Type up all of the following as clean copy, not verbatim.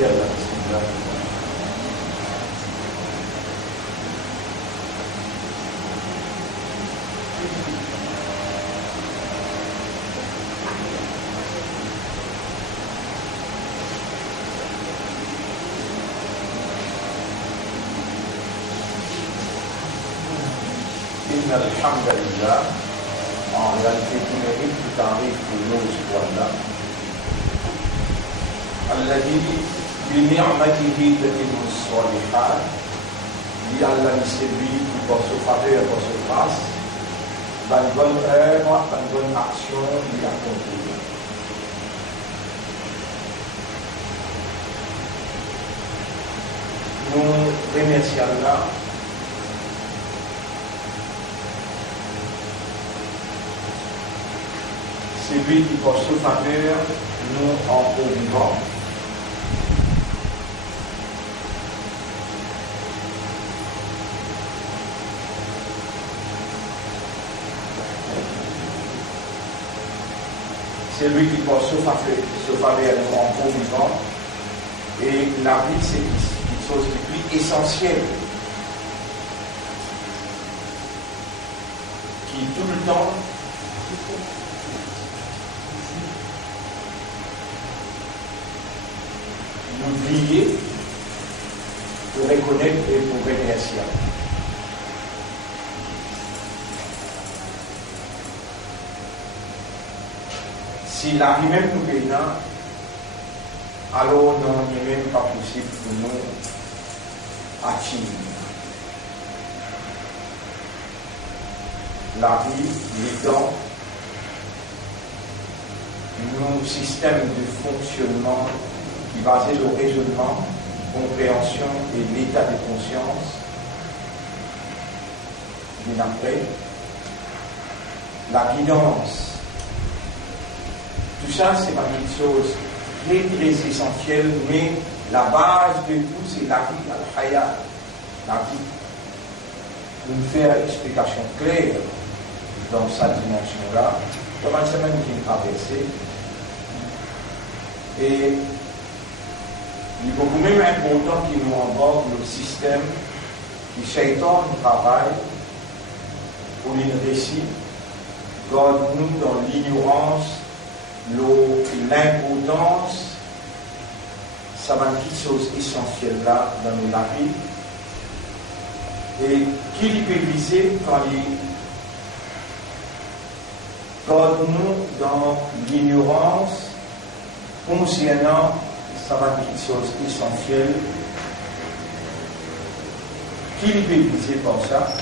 يلا بسم الله. إن الحمد لله en réalité qui mérite tout un livre pour nous ce point-là. الذي بنعمته تتم الصالحات dit Allah c'est lui qui par sa faveur, par sa grâce, dans une bonne œuvre, dans une bonne action, lui accomplit. Nous remercions Allah c'est lui qui par sa faveur nous en vivant. C'est lui qui porte ce faveur nous en vivant. Et la vie, c'est une chose de plus essentielle. Qui tout le temps nous lier pour reconnaître et pour remercier. Si la vie même nous gagne, alors non, il n'est même pas possible pour nous attirer. La vie, les dons, nos systèmes de fonctionnement qui basés sur le raisonnement, compréhension et l'état de conscience, bien après, la guidance. Tout ça, c'est pas une chose très, très essentielle, mais la base de tout, c'est la vie, al-hayat, la vie. Pour nous faire une explication claire dans sa dimension-là, comme une semaine qui est traversée, et il est beaucoup même important qu'il nous embarque le système qui Shaitan travaille pour une récit, garde-nous dans l'ignorance, l'importance, ça va être une chose essentielle là dans nos vies. Et qui peut viser quand il garde-nous dans l'ignorance concernant, ça va être une chose essentielle. Qui peut viser par ça?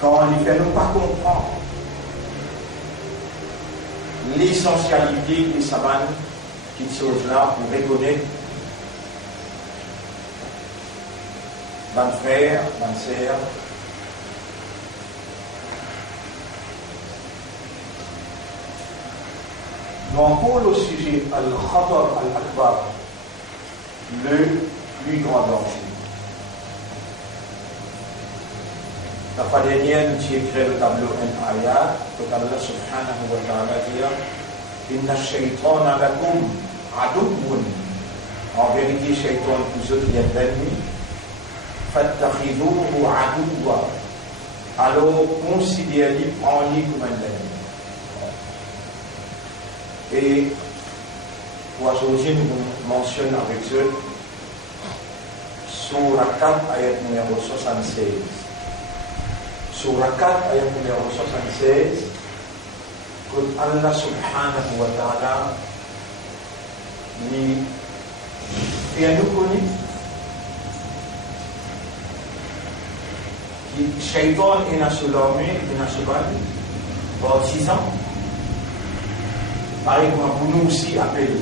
Quand on ne fait nous pas comprendre l'essentialité de sa manne, cette chose-là, pour reconnaître mon frère, ma sœur. Nous encore le sujet al-khatar al-akbar, le plus grand danger. La fois dernière, nous avons écrit le tableau en ayat, que Allah subhanahu wa ta'ala dit Inna shaytana lakum aduwwun. En vérité, shaytan vous autres est l'ennemi. Fattakhidhuhu aduwwa. Alors, considérez-le en lui comme un ennemi. Et aujourd'hui, nous mentionnons avec eux Surah 4, ayat numéro 76. Surah 4, ayat numéro 76, que Allah subhanahu wa ta'ala lui fait nous connaître que Shaitan est dans ce l'homme, est dans ce bal, pour 6 ans. Pareil, pour nous aussi appeler.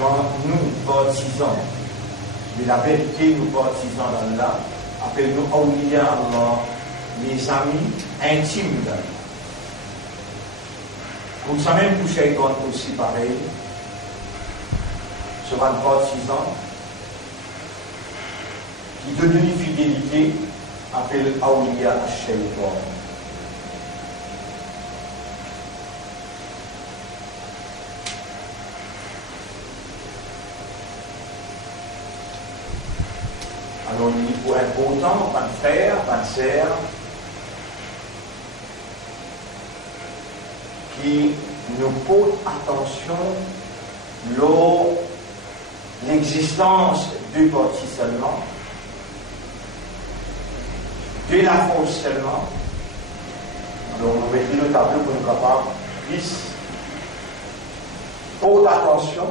Quand nous, pour 6 ans, de la vérité, nous, pour 6 ans dans là, appelle-nous Awliya Allah, les amis intimes d'Allah. Comme ça même pour Shaitan aussi pareil, sur 26 ans, qui donne une fidélité, appelle Awliya Shaitan. Alors, il faut important, pas de frère, pas de sœur, qui nous pose attention lors l'existence du parti seulement, de la force seulement. Alors on va mettre le tableau pour nous capables plus porter attention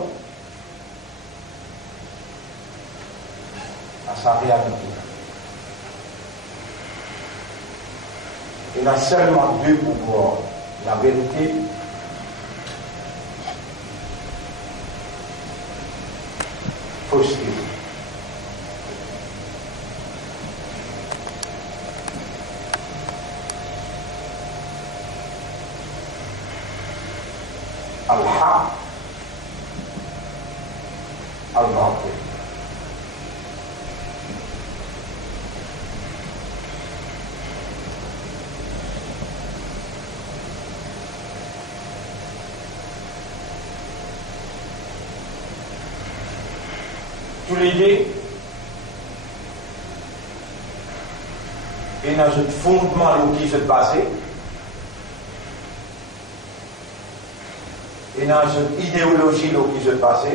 à sa réalité. Il y a seulement deux pouvoirs, la vérité fausseté. Al-Haq, Al-Batil. Tous les deux, il y a un fondement qui se base, il y a une idéologie qui se base.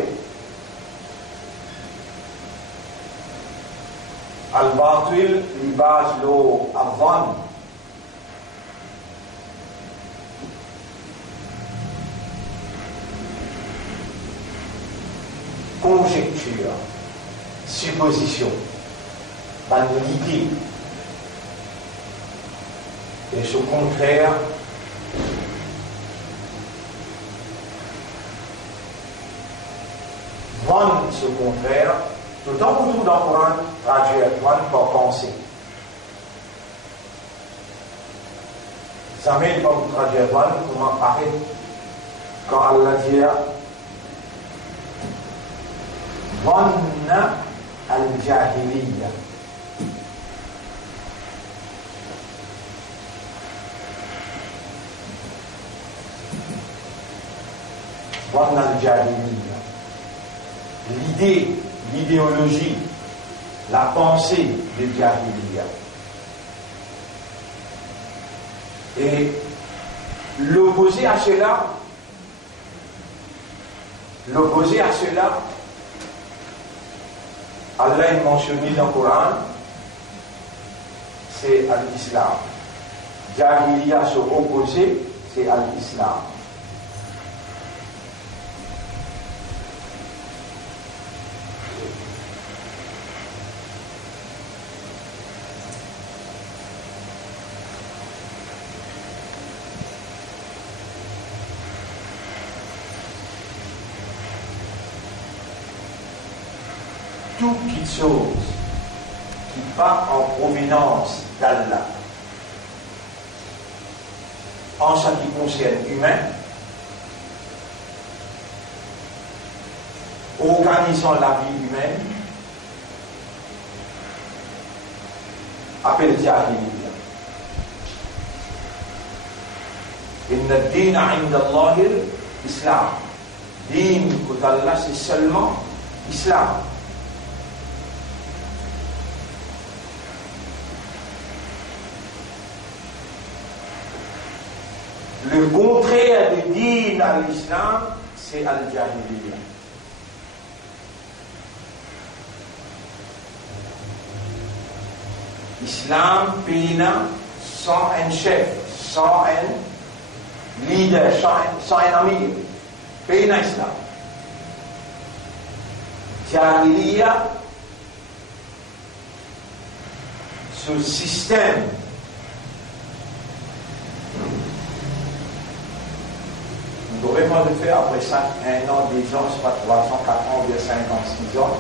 Al-Batil, il base avant. Conjecture, supposition, banalité. Et ce contraire, vendre ce contraire, tout le temps pour nous dans le Coran, traduire vendre par pensée. Ça m'aide pas pour traduire vendre, comment paraît quand Allah dit ظن الجاهلية. ظن الجاهلية. L'idée, l'idéologie, la pensée de Jahiliya. Et l'opposé à cela, Allah est mentionné dans le Coran, c'est l'islam. Jahiliya, son opposé, c'est l'islam. Toute chose qui part en provenance d'Allah, en ce qui concerne l'humain, organisant la vie humaine, appelle Jahiliya. Inna ad-dina 'inda Allahi l'islam. Din pour Allah, c'est seulement l'islam. Le contraire de din à l'islam, c'est al-jahiliya. Islam, pays sans un chef, sans un leader, sans un ami. Pays islam. Jahiliya, ce système on devrait pas le faire après 1 an, 10 ans, c'est pas 3 ans, 4 ans, bien 5 ans, 6 ans,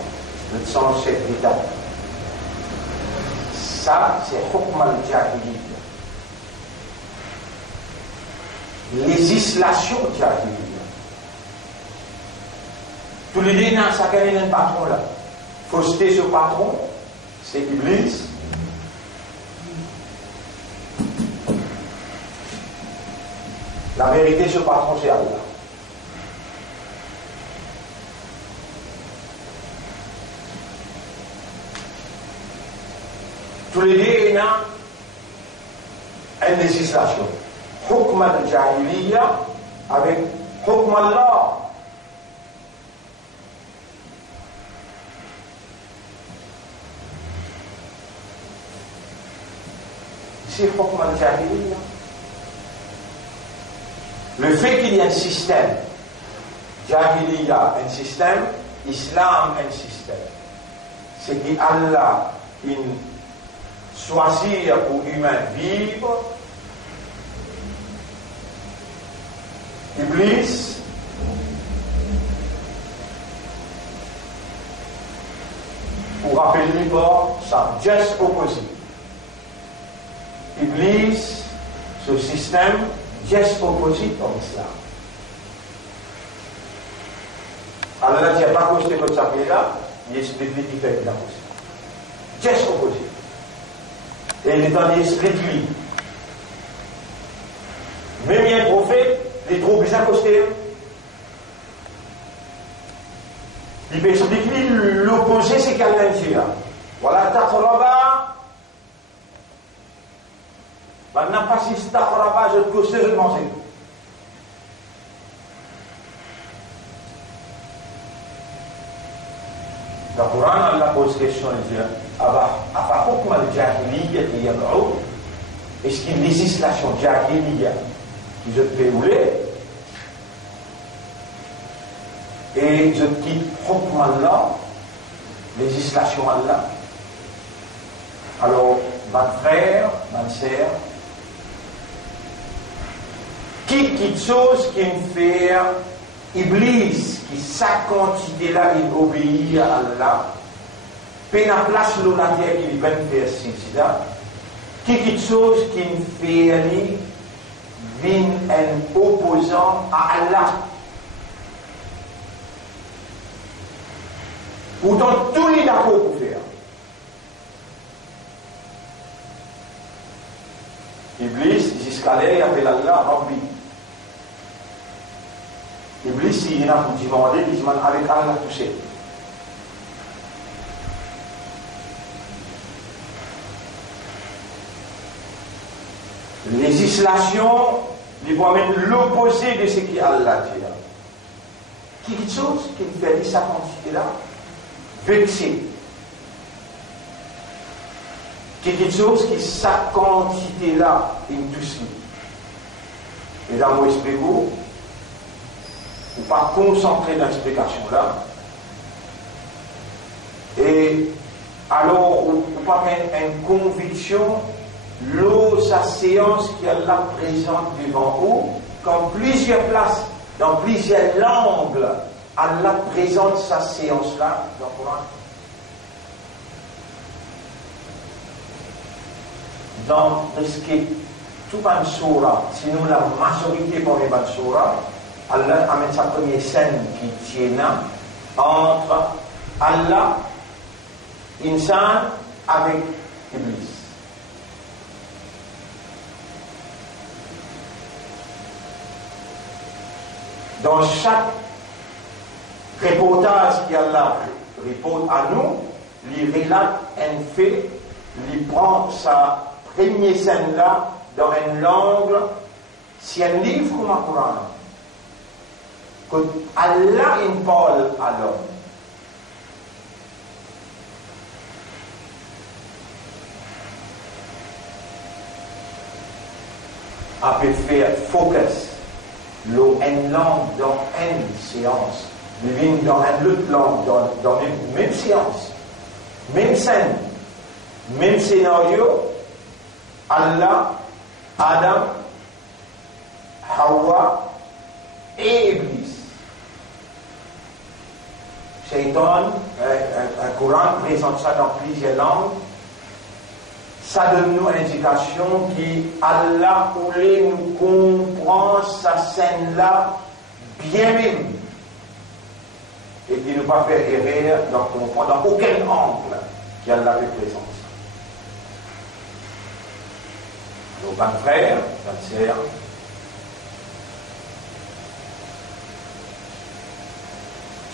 de changer chef d'État. Ça, c'est hukm al-jahiliya. Législation jahiliya. Tous les deux, chacun a un patron là. Fausseté ce patron, c'est Iblis. La vérité, ce patron, c'est Allah. tous les deux, il y a une législation. Hukm al-Jahiliya avec Hukm Allah. C'est Hukm al-Jahiliya. Le fait qu'il y ait un système, Jahiliya, un système, Islam, un système, c'est qu'Allah, il choisit pour humain vivre. Iblis, pour rappeler pas ça, just opposite. Iblis, ce système, just opposite en islam. Alors là, il n'y a pas costé comme ça, là, il est split qui fait la cause. Just opposite. Et il est dans l'esprit de lui. Même il y a un prophète, il trouve bien costé. Il peut expliquer l'opposé, c'est quelqu'un qui est là. Voilà, taqraba. Maintenant, pas si taqraba, je te costé, je te manger. Dans le Coran, Allah pose question, il dit Afa hukm al-jahiliya qui yab'ou. Est-ce qu'il y a une législation jahiliya qui je te fais rouler et je quitte hukm Allah, législation Allah. Alors, mon frère, ma sœur, quelque chose qui me fait Iblis, qui sa quantité-là, il obéit à Allah, peine à place l'eau la terre qui va faire ceci-là, quelque chose qui me fait aller vient un opposant à Allah. Pourtant, tout les d'accord pour faire. Iblis, jusqu'à là, il appelle Allah Rabbi. Iblis, il a demandé, il demande avec Allah tout seul. Législation, il va mettre l'opposé de ce qu'Allah dit. Quelque chose qui me fait sa quantité-là, vexé. Quelque chose qui sa quantité-là, il me touche. Et dans mon esprit, vous ne pas concentrer dans l'explication-là. Et alors, on ne peut pas mettre une conviction, sa séance qu'Allah présente devant vous, comme plusieurs places, dans plusieurs langues, Allah présente sa séance-là dans le Coran. Dans presque tout un surah, sinon la majorité pour les surahs, Allah amène sa première scène qui tient entre Allah, insan, avec Iblis. Dans chaque reportage qu'Allah reporte à nous, il relate un fait, il prend sa première scène là dans une langue, c'est un livre comme un Coran. Que Allah il parle à l'homme. Après faire focus, une langue dans une séance, devine dans une autre langue, dans une même séance, même scène, même scénario, Allah, Adam, Hawa et Iblis. Shaitan, un Coran présente ça dans plusieurs langues. Ça donne nous une indication qu'Allah voulait nous comprendre sa scène-là bien même. Et qu'il ne va pas faire erreur dans comprendre dans aucun angle qu'Allah représente. Donc, mon frère, ma sœur,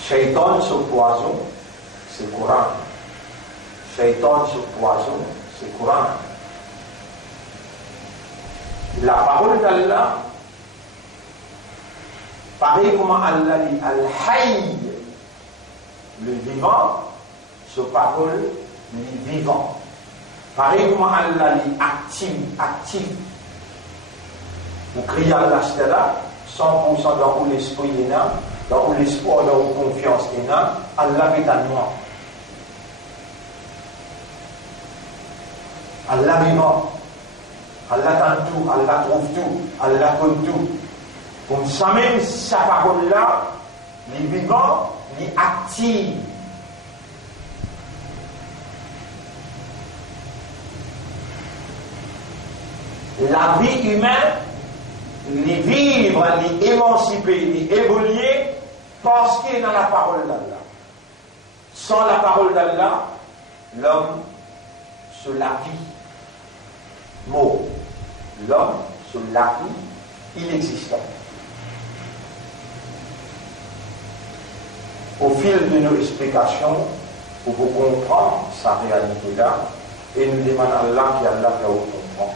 Shaitan, ce poison, c'est le Coran. Shaitan, ce poison, c'est le Coran. La parole d'Allah, pareil comme Allah dit Al-Hayy, le vivant, ce parole dit vivant. Pareil comme Allah dit actif. Vous criez à Allah, 100% dans l'esprit est là, dans l'espoir, dans la confiance est là, Allah est à moi. Allah vivant. Allah tend tout, Allah trouve tout, Allah connaît tout. Comme ça même, sa parole-là, les vivants, les actifs. La vie humaine, les vivre, les émanciper, les évoluer, parce qu'il est dans la parole d'Allah. Sans la parole d'Allah, l'homme se lapide. Mot. L'homme se lapide, inexistant. Au fil de nos explications, vous pouvez comprendre sa réalité-là, et nous demandons à Allah qui Allah fait vous comprendre.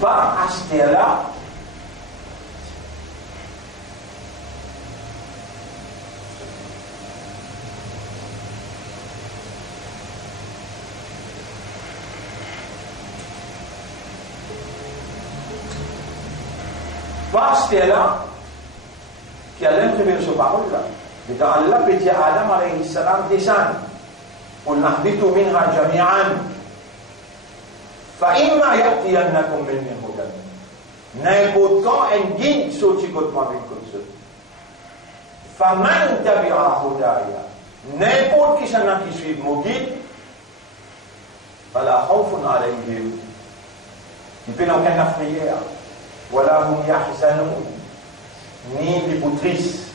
Par Astéla, qui a l'imprimé de ce parole-là. Et quand Allah peut dire à Adam alayhi salam descend, pour n'ahbitu minha jami'an, فإما يأتينكم مني هدى. N'importe quand un guide sorti contre moi avec comme ça. فمن تبع هدايا. N'importe qui s'en a qui suit mon guide, فلا خوف عليهم. Il peut n'aucun affrière. Voilà hum yahzanun. Ni l'hypotrice.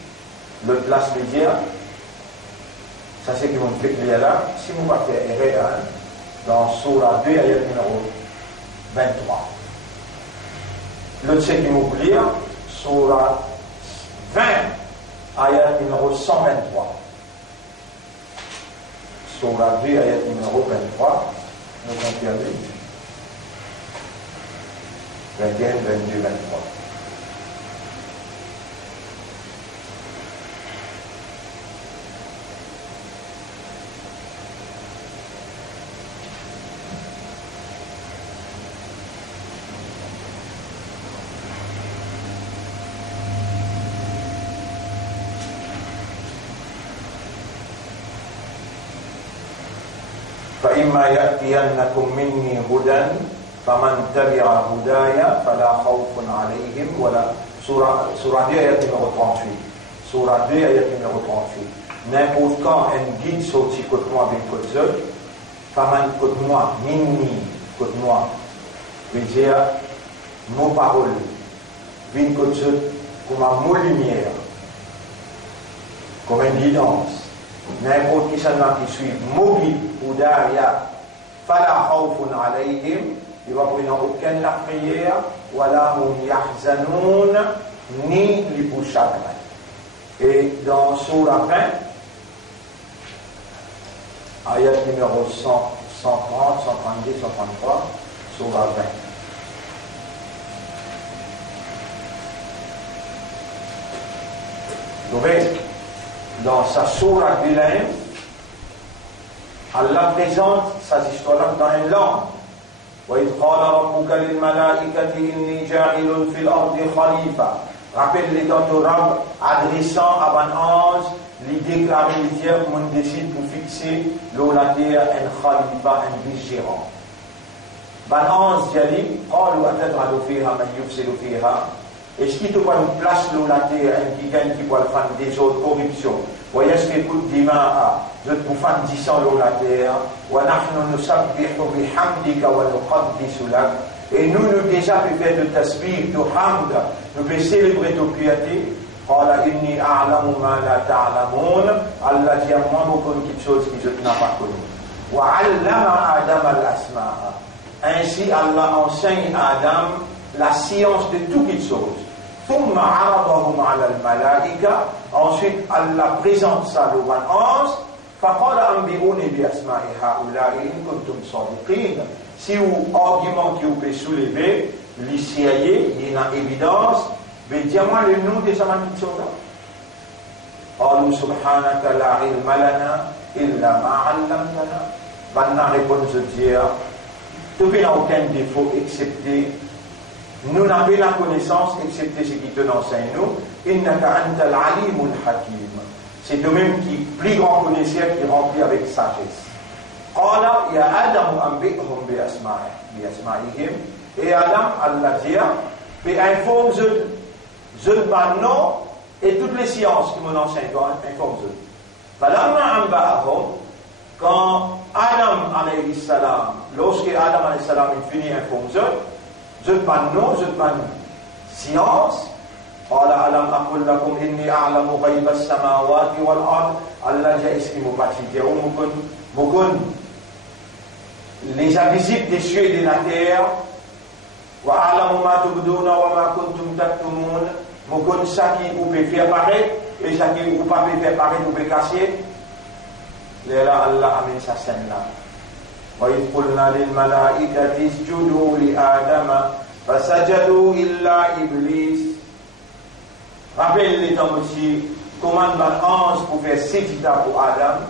Le place média. Ça c'est qui vont fait clair là. Si vous partez erreur, dans Surah 2, ayat numéro 23. L'autre c'est qui m'oublie, Surah 20, ayat numéro 123. Surah 2, ayat numéro 23. Nous avons 21, 22, 23. فإما يأتينكم مني هدى فمن تبع هدايا فلا خوف عليهم ولا Surah 2 ayat numéro 38. Surah 2 ayat numéro 38. N'importe quand un guide sorti côté moi avec côté seul, faman côté moi, minni côté moi, veut dire nos paroles, vin côté seul comme ma lumière, comme une guidance. N'importe qui seulement qui suit mon guide ou derrière, fala khawfun alayhim, il va prendre aucune la prière, wala hum yahzanun, ni les pour chagrin. Et dans Surah 20, ayat numéro 130, 132, 133, Surah 20. Vous voyez, dans sa Surah Bilaim, Allah présente sa histoire dans une langue. وَإِذْ قَالَ رَبُّكَ لِلْمَلَائِكَةِ إِنِّي جَاعِلٌ فِي الْأَرْضِ خَلِيفَةً. Rappelle-les dans ton Rabb, adressant à Ban Ange, les déclarer les dieux qu'on décide pour fixer l'eau la terre, un khalifa, un vice-gérant. Ban Ange dit, قَالُوا أَتَجْعَلُ فِيهَا مَنْ يُفْسِدُ فِيهَا. Est-ce qu'il te voit une place l'eau la terre, un qui gagne, qui voit le fan des autres corruptions? Voyez-ce que écoute dimanche, je te fan 10 ans l'eau la terre, وَنَحْنُ نُسَبِّحُ بِحَمْدِكَ وَنُقَدِّسُ لَكَ. Et nous déjà pu faire de tasbih, de hamd, nous pouvons célébrer de piété. قَالَ إِنِّي أَعْلَمُ مَا لَا تَعْلَمُونَ. Allah dit à moi, vous connaissez quelque chose qui je n'ai pas connu. وَعَلَّمَ آدَمَ الْأَسْمَاءَ. Ainsi Allah enseigne à Adam la science de toutes les choses. ثم عرضهم على الملائكة. Ensuite, Allah présente ça aux anges. فقال أنبئوني بأسماء هؤلاء إن كنتم صادقين. Si vous argument qui vous peut soulever, l'issayer, il y a une évidence, mais dis-moi le nom des amants qui sont là. قالوا سبحانك لا علم لنا إلا ما علمتنا. Maintenant, réponse de Dieu, tu n'as aucun défaut excepté. Nous n'avons pas la connaissance excepté ce qui te enseigne nous. Innaka antal alimul hakim. C'est toi-même qui plus grand connaisseur qui remplit avec sagesse. Qala ya Adam anbi'hum bi asma'ihim. Et Adam, Allah dit, informe je nom et toutes les sciences qui m'en enseignent, informe je. Falamma anba'ahum, quand Adam alayhi salam, lorsque Adam alayhi salam finit informe je nom, je science. قال ألم أقل لكم إني أعلم غيب السماوات والأرض. Allah dit ici mukun les invisibles des cieux et de la terre. Wa a'lamu ma tubduna wa ma kuntum taktumun. Mukun ça qui vous peut faire paraître et ça qui vous pas peut faire paraître, vous peut cacher. Là Allah amène sa scène là. Wa idh qulna lil malaikati isjudu li adama fasajadu illa iblis. Rappelle les temps aussi, comment l'ange pour faire sejda pour Adam,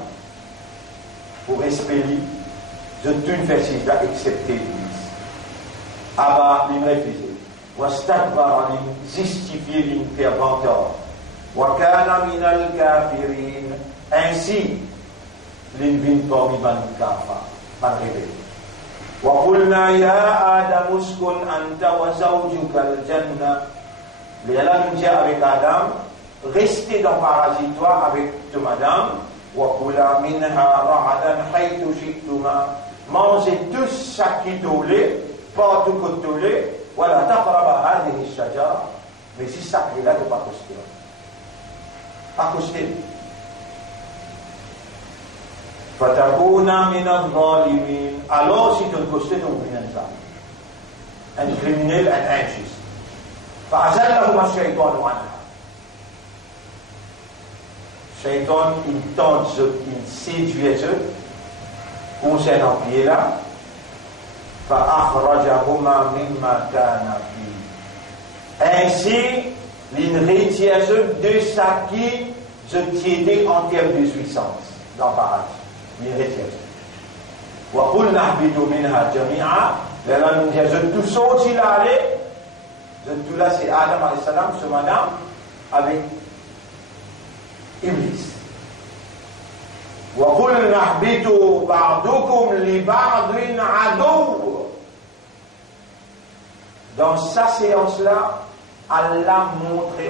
pour respecter, je ne fais sejda excepté Iblis. Abba, il refusé. Wastakbara, il justifié, il fait mentor. Wakana minal kafirin. Ainsi, il vient parmi ban kafa, ban rebelle. Waqulna ya Adam uskun anta wa zawjuka al-jannah. Mais Allah nous dit avec Adam, restez dans le parasitoire avec ta madame, وَكُلَا مِنْهَا رَعَدًا حَيْثُ شِئْتُمَا. Mangez tout ça qui t'oulait, pas tout que t'oulait, وَلَا تَقْرَبَ هَذِهِ الشَّجَرَةِ. Mais si ça est là, ne pas coster. Pas coster. فَتَكُونَ مِنَ الظَّالِمِينَ. Alors si tu ne costes, tu es un criminel, un injuste. فأزلهما الشيطان عنها. Shaitan, il tente, il séduit concernant pied là. فأخرجهما مما كان فيه. Ainsi, il retient de ça qui je tiendais en termes de jouissance dans le paradis. Il retient. وقلنا اهبطوا منها جميعا. Là, nous disons tout sorti là aller. Tout là, c'est Adam alayhi salam, ce madame, avec Iblis. وَقُلْنَا اهْبِطُوا بَعْضُكُمْ لِبَعْضٍ عَدُوٌّ. Dans sa séance-là, Allah montre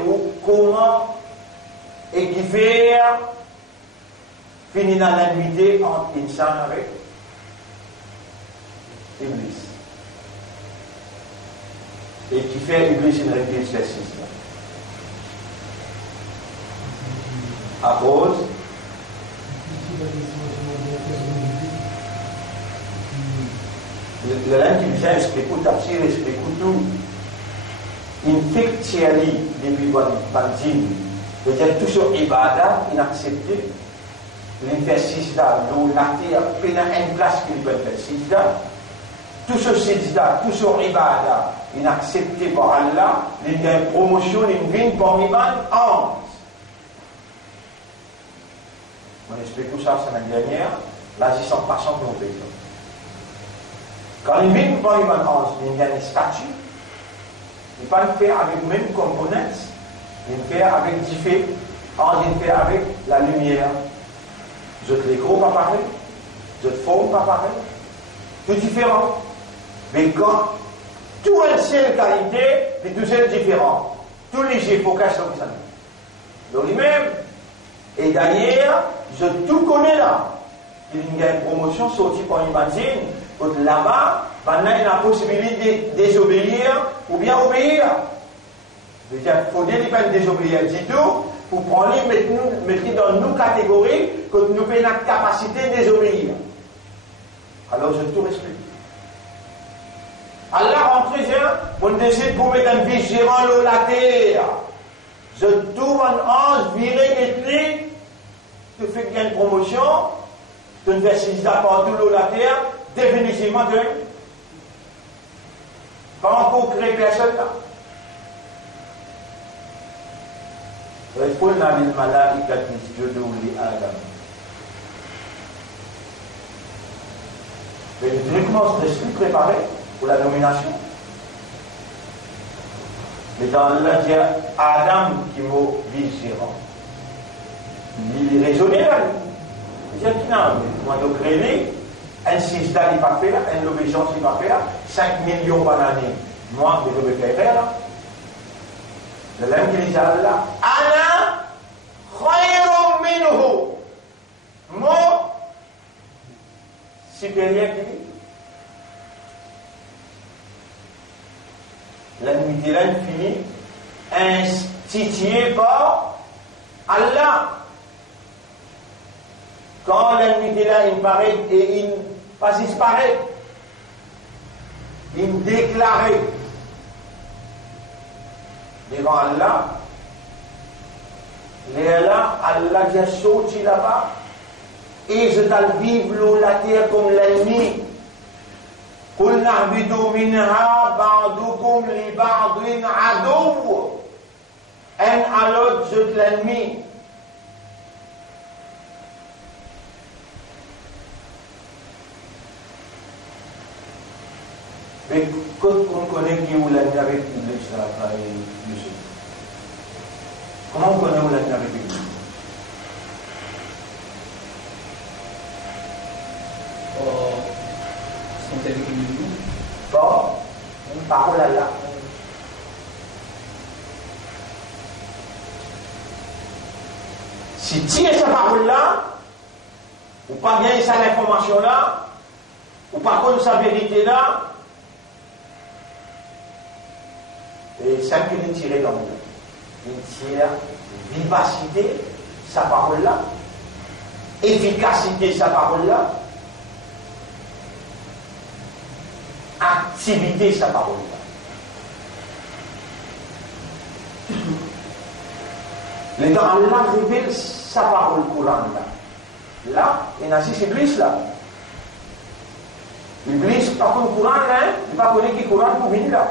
comment équiper finir dans l'amitié entre l'insan avec Iblis. Et qui fait Iblis une réflexion à cause le langue qui vient expliquer tout tafsir, explique tout infectiali depuis Banzin, c'est-à-dire tout sur ibadah inaccepté, l'infestisda, l'eau lactée a une place qu'il peut faire sisda. Tout ce sejda, tout ce ibadah, inaccepté par Allah, il y a une promotion, une vie parmi les anges. On explique tout ça la semaine dernière, là, ils sont passants pour nos pays. Quand il vient parmi les anges, il y a une statue, il ne peut pas le faire avec les mêmes components, il le fait avec différents, il le fait avec la lumière. Je te l'écran pas pareil, je te forme pas pareil, tout différent. Mais quand tout est seule qualité, et tout est différent. Tous les focus sont ça. Donc lui-même, et d'ailleurs, je tout connais là. Il y a une promotion sortie par une benzine, là-bas, maintenant il y a la possibilité de désobéir ou bien obéir. Il faut dire qu'il ne désobéir du tout, pour prendre mettre dans nos catégories, que nous avons la capacité de désobéir. Alors je tout explique. Allah en présent, on décide pour mettre un vice-gérant dans la terre. Je trouve un ange viré et clé, tu fais une promotion, tu ne fais 6 partout dans la terre, définitivement, tu pas encore créer personne là. وَيَقُولْنَا لِلْمَلَائِكَةِ اسْجُدُوا لِآدَمَ. Mais le directement d'esprit préparé pour la nomination. Mais dans le dit Adam qui m'a vice-gérant. Il est raisonné là. Il dit non, moi je crée un système il pas fait là, une obéissance il pas fait là, 5 millions par année. Moi, je vais faire là. Le même qui dit là, Ana khayrun minhu. Moi, supérieur qui dit. L'ennemi de l'infini, institué par Allah. Quand l'ennemi de là, il paraît et il pas disparaît, il déclare devant Allah, Allah a sorti là-bas, et je dois vivre la terre comme l'ennemi. قُلْ نَعْبِدُوا مِنْهَا بَعْضُكُمْ لِبَعْضٍ عَدُوٌّ. Un à l'autre, je l'ennemi. Mais quand on connaît qui est l'ennemi avec l'Église, comment on connaît l'ennemi avec l'Église? Bon, une parole à là. Si tu as cette parole-là, ou pas bien cette information-là, ou pas connaître sa vérité-là, et ça qui est tiré dans nous. Il tire vivacité, sa parole-là, efficacité, sa parole-là, activité, sa parole-là. Les gens, Allah révèle sa parole Coran-là. Là, il y a 6 Iblis là. Iblis, par contre, Coran là, il ne va pas connaître qui Coran pour venir là.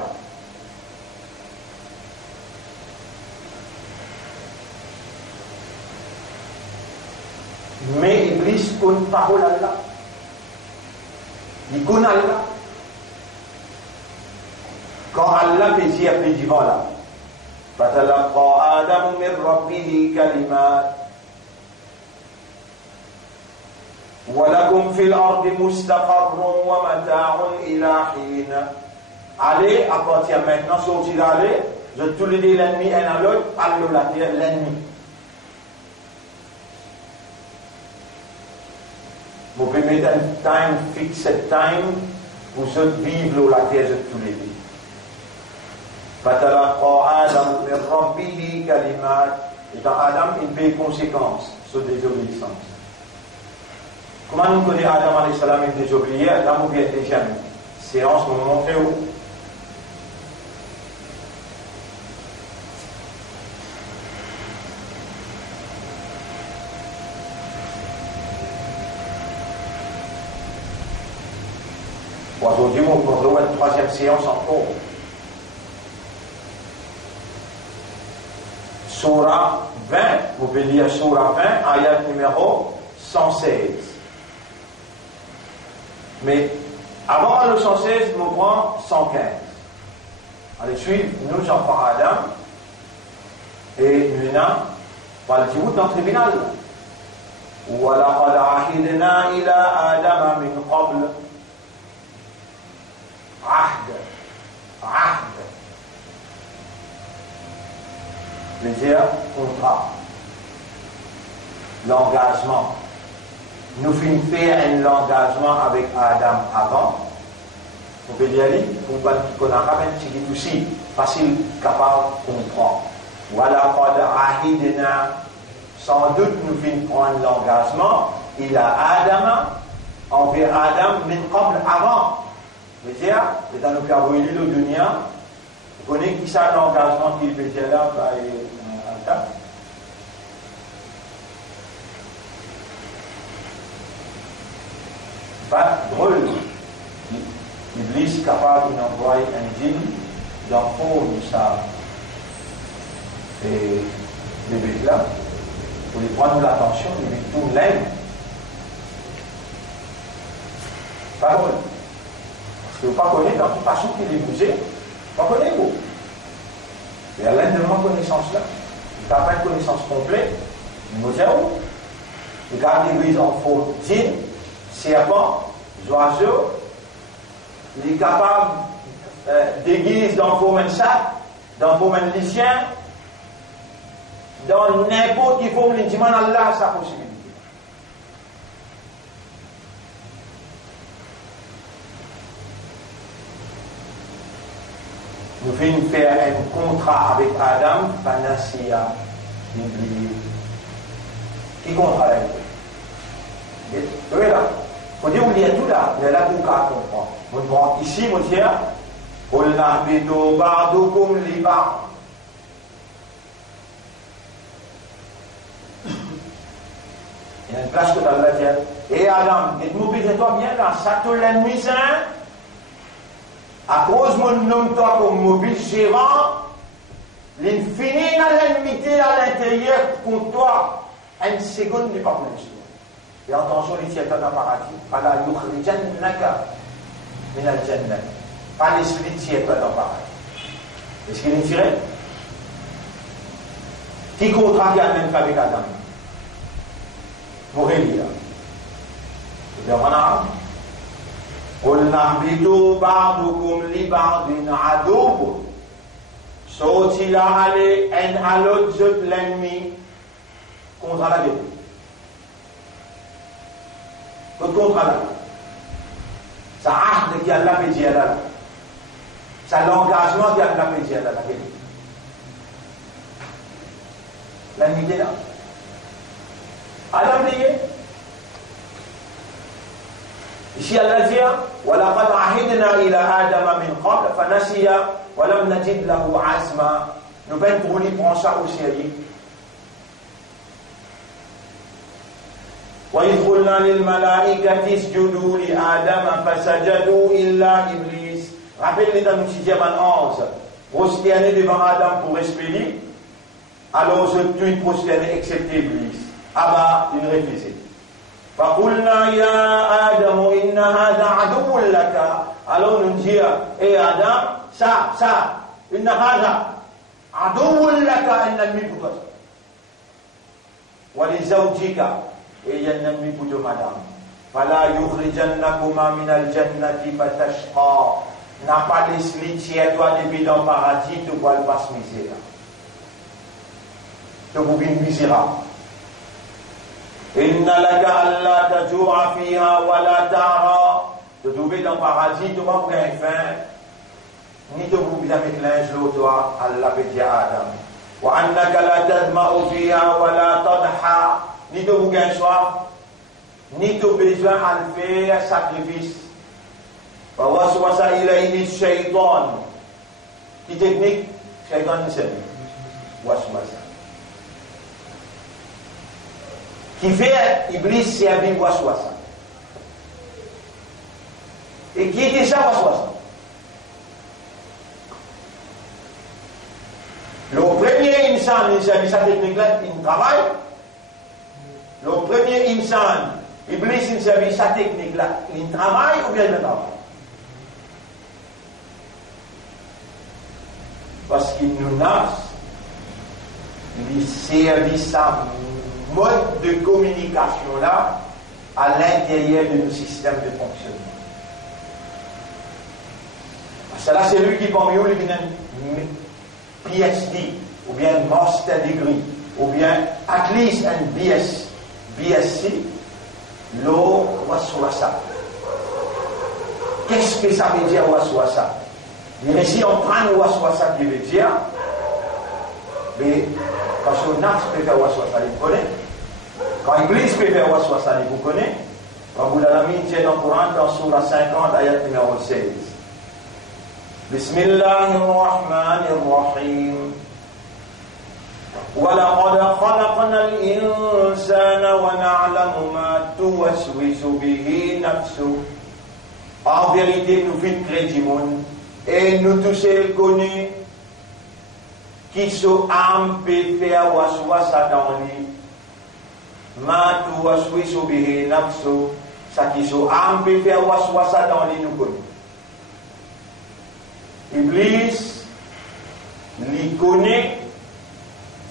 Mais Iblis connaît une parole à Allah. Il connaît Allah. Quand Allah fait dire là, فَتَلَقَّى آدَمُ مِنْ رَبِّهِ كَلِمَاتٍ وَلَكُمْ فِي الْأَرْضِ مُسْتَقَرٌّ وَمَتَاعٌ إِلَى حِينٍ. Allez, à partir maintenant, sortir d'aller, je tous les deux l'ennemi un à l'autre, allez la terre, l'ennemi. Vous pouvez mettre un time, fixed time, pour se vivre la terre tous les deux. فَتَلَقَّى آدَمُ مِنْ رَبِّهِ كَلِمَاتٍ. Et dans Adam, il paye conséquences sur désobéissance. Comment nous connaissons Adam alayhi salam et désobéir? Là, nous viens déjà séance, nous montrer où. Aujourd'hui, nous prendrons une 3e séance encore. Surah 20, vous pouvez lire Surah 20, ayat numéro 116. Mais avant le 116, nous prenons 115. Allez suivre, nous enfants Adam, et nous va le dire dans le tribunal. وَلَقَدْ عَهِدْنَا إِلَىٰ آدَمَ مِنْ قَبْلِ. عهد. Je veux dire, contrat, l'engagement. Nous finissons faire un engagement avec Adam avant. On peut dire, qu'on a pas un petit aussi facile, capable, comprendre. Voilà, sans doute, nous finissons prendre l'engagement. Il a Adam, envers Adam, mais comme avant. C'est-à-dire, dans le cas où il est le dunia, vous connaissez qui ça l'engagement qu'il fait là, pas drôle. Iblis capable d'envoyer un djinn dans le fond de ça. Et les bébés là, pour les prendre l'attention, ils mettent tout l'aime. Pas drôle. Parce que vous ne connaissez pas dans toute façon qu'il est bougé, vous ne connaissez pas. Et à l'aide de ma connaissance là, il n'a pas une connaissance complète, nous zéro. Il garde l'Église en faux djinn, serpent, oiseau, il est capable d'église dans le domaine sac, dans le domaine lycéen, dans n'importe quelle forme d'intimité, Allah a sa possibilité. Nous venons faire un contrat avec Adam, Panacea, l'oublié. Qui contrat avec lui? Vous voyez là? Il faut dire qu'il y a tout là, mais là, vous comprendre. On prend ici, mon tiers, on a bédo, bardo, comme les barres. Il y a une place que tu as là, tiens. Et Adam, mobile-toi bien là, ça te l'ennemi, ça. À cause de mon nom, toi, comme mobile gérant, l'infini dans l'ennemi à l'intérieur contre toi, une seconde n'est pas pour l'instant. Et attention, les tiers dans le paradis, pas la yukhrijannaka min al-jannah. Pas les tiers dans le paradis. Est-ce qu'il est tiré? Qui contrat qui a même fait avec Adam? Mourilla. C'est bien en arabe. قل نهبطوا بعضكم لبعض عدو. Sorti là, aller un à l'autre de l'ennemi contre la vie. Le contre Allah. Ça ahd qui Allah fait dire là. Ça l'engagement qui Allah fait dire là. L'ennemi est là. Allah dit. Ici Allah dit وَلَقَدْ عَهِدْنَا إِلَى آدَمَ مِنْ قَبْلَ فَنَسِيَ وَلَمْ نَجِدْ لَهُ عَزْمًا. Nous venons pour lui prendre ça au sérieux. وَإِذْ قُلْنَا لِلْمَلَائِكَةِ اسْجُدُوا لِآدَمَ فَسَجَدُوا إِلَّا إِبْلِيسَ. Rappelez-les dans le 6e an 11. Prosterner devant Adam pour respirer. Alors je tue prosterner excepté Iblis. Abba, il refusait. فَقُلْنَا يَا آدَمُ إِنَّ هَذَا عَدُوٌّ لَكَ. Alors nous disons, et Adam, ça, إِنَّ هَذَا عَدُوٌّ لَكَ, un ennemi pour toi. وَلِزَوْجِكَ, et il y a un ennemi pour toi, madame. فَلَا يُخْرِجَنَّكُمَا مِنَ الْجَنَّةِ فَتَشْقَى. N'a pas laissé tiers toi depuis dans le paradis, tu vois le passe misère. Tu vois une misérable. إِنَّ لَكَ أَلَّا تَجُوعَ فِيهَا وَلَا تَعْرَى. Tu trouves dans le paradis, tu vas bien faim. Ni tu vas bien avec linge l'eau, toi, Allah peut dire à Adam. وَأَنَّكَ لَا تَدْمَعُ فِيهَا وَلَا تَضْحَى. Ni tu vas bien soif, ni tu as besoin de faire sacrifice. فَوَسْوَسَ إِلَيْهِ الشَّيْطَانُ. Qui technique? Shaitan c'est waswasa. Qui fait Iblis servir waswasa. Et qui était ça waswasa? Le premier insan, il servi sa technique-là, il travaille. Le premier insan, Iblis, il servi sa technique-là, il travaille ou bien il ne travaille? Parce qu'il nous nasse, il servi sa mode de communication là à l'intérieur de nos systèmes de fonctionnement. Parce que là, c'est lui qui parmi nous, il a un PhD, ou bien un Master Degree, ou bien at least un BSc, l'eau waswasa. Qu'est-ce que ça veut dire waswasa? Mais si on prend le waswasa qui veut dire, mais parce que Nafs peut faire waswasa, il vous connaît. Quand Iblis peut faire waswasa, il vous connaît. Quand vous l'avez mis dans le Coran, dans Surah 50, ayat numéro 16. Bismillahirrahmanirrahim. وَلَقَدْ خَلَقْنَا الْإِنسَانَ وَنَعْلَمُ مَا تُوَسْوِسُ بِهِ نَفْسُهُ. En vérité, nous vite crédit monde et nous tous le connaissons qui sont âmes peut faire waswasa dans lui. Ma tuwaswisu bihi nafsu, ça qui sont âmes peut faire waswasa dans lui, nous connaissons. Iblis, lui connaît.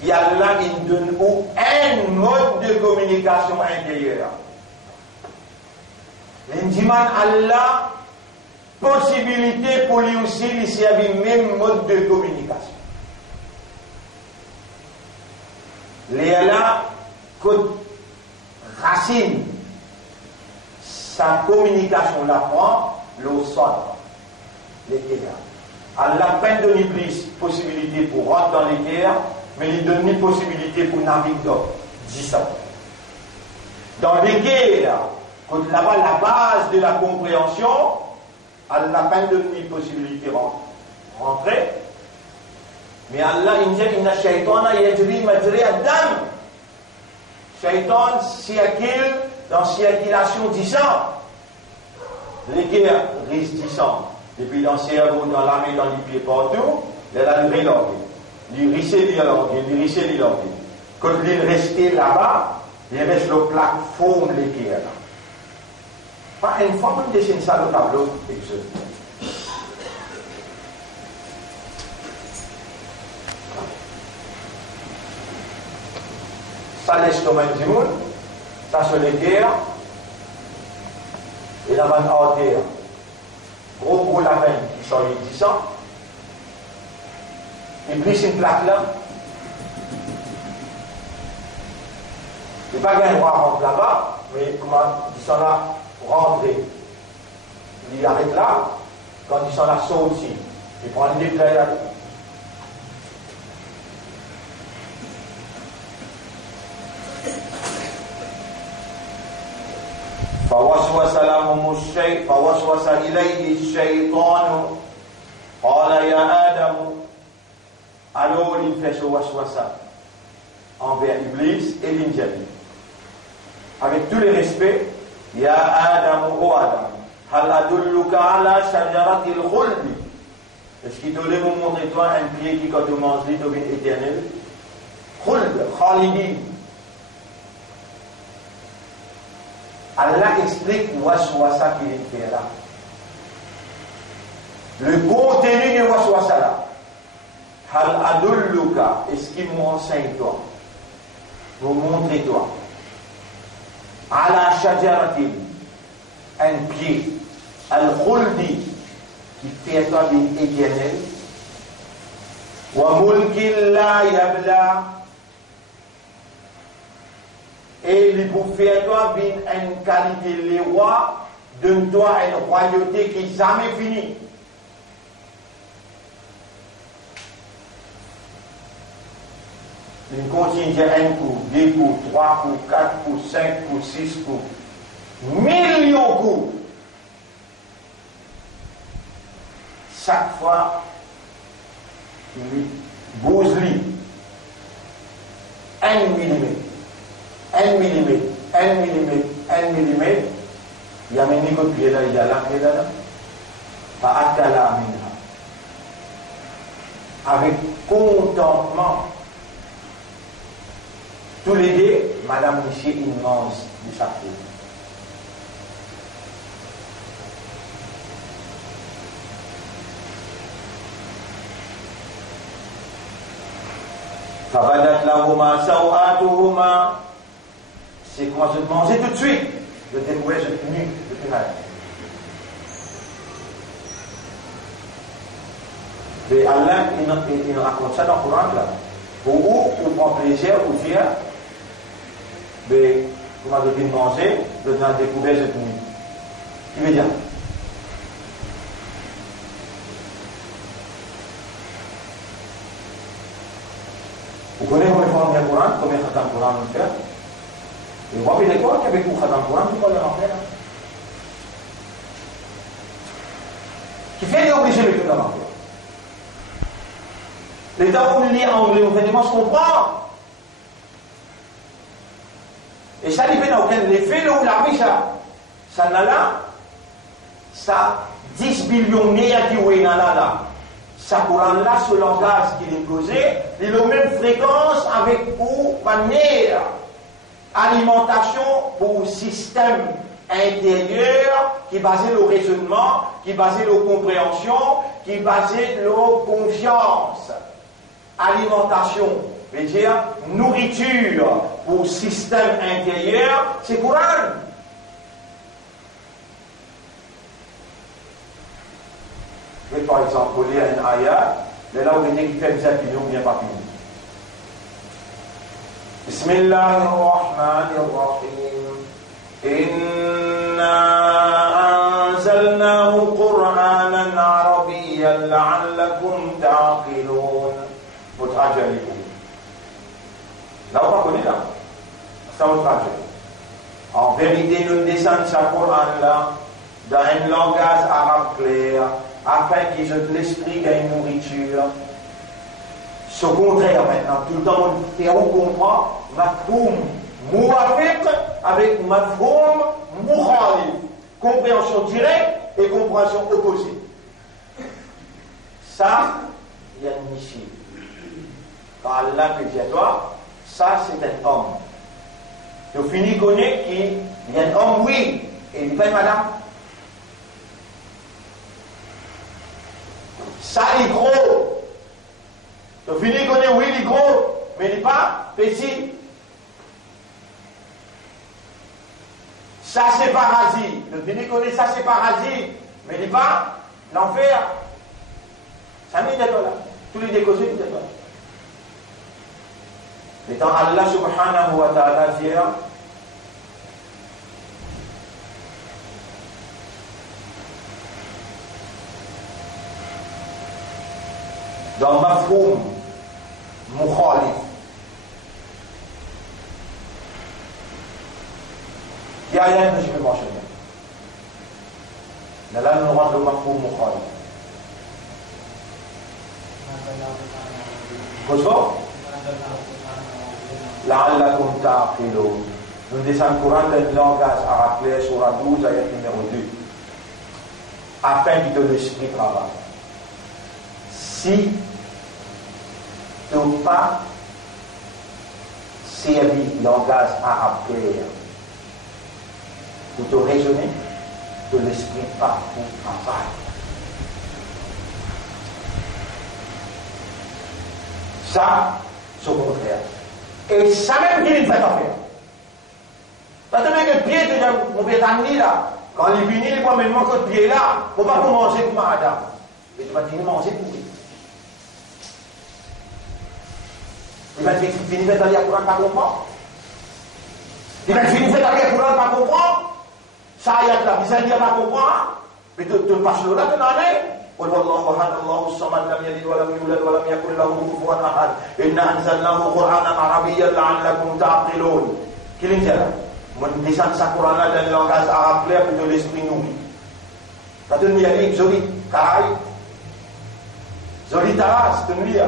Il y a là, il donne un mode de communication intérieure. Il dit, Allah, possibilité pour lui aussi, il y a le même mode de communication. Il y a là, que racine, sa communication la prend, le sol, les guerres. Allah peine de l'Iblis possibilité pour rentrer dans les guerres, mais il donne une possibilité pour naviguer dans 10 ans. Dans les guerres, quand là-bas la base de la compréhension, Allah peine de une possibilité de rentrer. Mais Allah, il dit, inna shaytana yajri majri ad-dam. Shaytan circule dans circulation 10 ans. Les guerres risquent 10 ans. Depuis dans le cerveau, dans l'armée, dans les pieds, partout, il a levé l'orgue. Il rissait l'orgue, il rissait l'orgue. Quand il restait là-bas, il reste le plaque forme les guerres. Pas une fois, on dessine ça le tableau. Ça l'estomac du monde, ça c'est les guerres, et la bande artère. Gros la veine qui sort les 10 ans, et puis une plaque là, il n'y a pas bien droit à rentrer là-bas, mais comment ils sont là, rentrer. Il arrête là, quand ils sont là, saute aussi. Il prend une déclaration là. فوسوس إليه الشيطان قال يا آدم. Alors il fait ce waswasa envers Iblis et l'Injali. Avec tous les respects, Ya Adam, ô Adam, hal adulluka ala shajaratil khuldi. Est-ce qu'il te voulait vous montrer toi un pied qui, quand tu manges, devient éternel? Khuld, khalidin. Allah explique waswasa qu'il fait là. Le contenu de waswasa là. Hal adulluka, est-ce qu'il m'enseigne toi? Vous montrez toi. Ala shajaratin, un pied. Al-khuldi, qui fait toi d'une éternelle. Wa mulkin la yabla. Et il vous fait toi une qualité, les rois, donne-toi une royauté qui n'est jamais finie. Il continue un coup, 2 coups, 3 coups, 4 coups, 5 coups, 6 coups, millions de coups. Chaque fois, il bouse-lui 1 millimètre. 1 millimètre, 1 millimètre, 1 millimètre, il y a un niveau de pied là, il y a là, pied là, avec contentement. Tous les deux, Madame Miché, il mange du chapeau. فَبَدَتْ لَهُمَا سَوْآتُهُمَا. C'est comment se manger tout de suite. Je découvrais, je finis, je finis. Mais Allah, il raconte ça dans le Coran là. Pour où on prend plaisir ou fier, mais comment je finis manger, je découvrais, je finis. Qui veut dire? Vous connaissez comment il faut rentrer le Coran, combien de temps le Coran on fait? Et vous avez des quoi qu'avec vous, Khadam Coran, vous pouvez le rentrer là. Qui fait obligé de tout le rentrer. Les temps où on lit en anglais, on fait des manches comprendre. Et ça, il fait dans aucun effet, là où la riche, ça n'a là, ça 10 billions de qui oué là. Ça Coran là, ce langage qu'il est posé, il a la même fréquence avec pour manière. Alimentation pour système intérieur qui est basé sur le raisonnement, qui est basé sur la compréhension, qui est basé sur la confiance. Alimentation, veut dire nourriture pour système intérieur, c'est Coran. Je vais par exemple lire une ayat, mais là où il dit qu'il fait des opinions, bien pas fini. بسم الله الرحمن الرحيم إنا أنزلناه قرآنا عربيا لعلكم تعقلون متعجلون là on va connaître là ça on traduit en vérité nous descendons ce Coran là dans un langage arabe clair afin qu'ils aient l'esprit d'une nourriture. Ce contraire maintenant, tout le temps on comprend mafhoum muwafiq avec mafhoum mukhalif, compréhension directe et compréhension opposée. Ça, il y a une mission. Quand Allah peut dire à toi, ça c'est un homme. Tu finis connaître qu'il y a un homme, oui, et il fait madame. Ça il est gros. Tu finis connaître oui, il est gros, mais il n'est pas petit. Ça c'est paradis. Tu finis connaître ça c'est paradis, mais il n'est pas l'enfer. Ça m'est d'accord là. Tous les décausés, tout d'accord. Mais quand Allah subhanahu wa ta'ala dit dans mafhoum mukhalif, il y a rien que je vais mentionner. Mais là, nous aurons le mafhoum mukhalif. Bonsoir. La'allakum ta'qilun. Nous descendons le Coran d'un langage arabe clair, surah 12, ayat numéro 2. Afin que l'esprit travaille. Si tu n'as pas servi langage arabe clair pour te raisonner, de l'esprit pas pour travail. Ça, c'est au contraire. Et ça même qui est une fête à faire. Parce que le pied de mon pétani là, quand il finit, il voit maintenant que le pied là, il ne faut pas manger pour madame. Mais tu vas finir manger pour lui. Il va finir faire aller à Coran pas comprendre. Il va finir faire aller à Coran pas comprendre. Ça y est là, il va pas comprendre. Mais tu passes là, tu n'en es. قل هو الله احد الله الصمد لم يلد ولم يولد ولم يكن له كفوا احد انا انزلناه قرانا عربيا لعلكم تعقلون. Qui dit là? Mon descend sa Coran dans le langage arabe clair pour de l'esprit nourri. Quand tu me dis joli caray, joli taras, tu me dis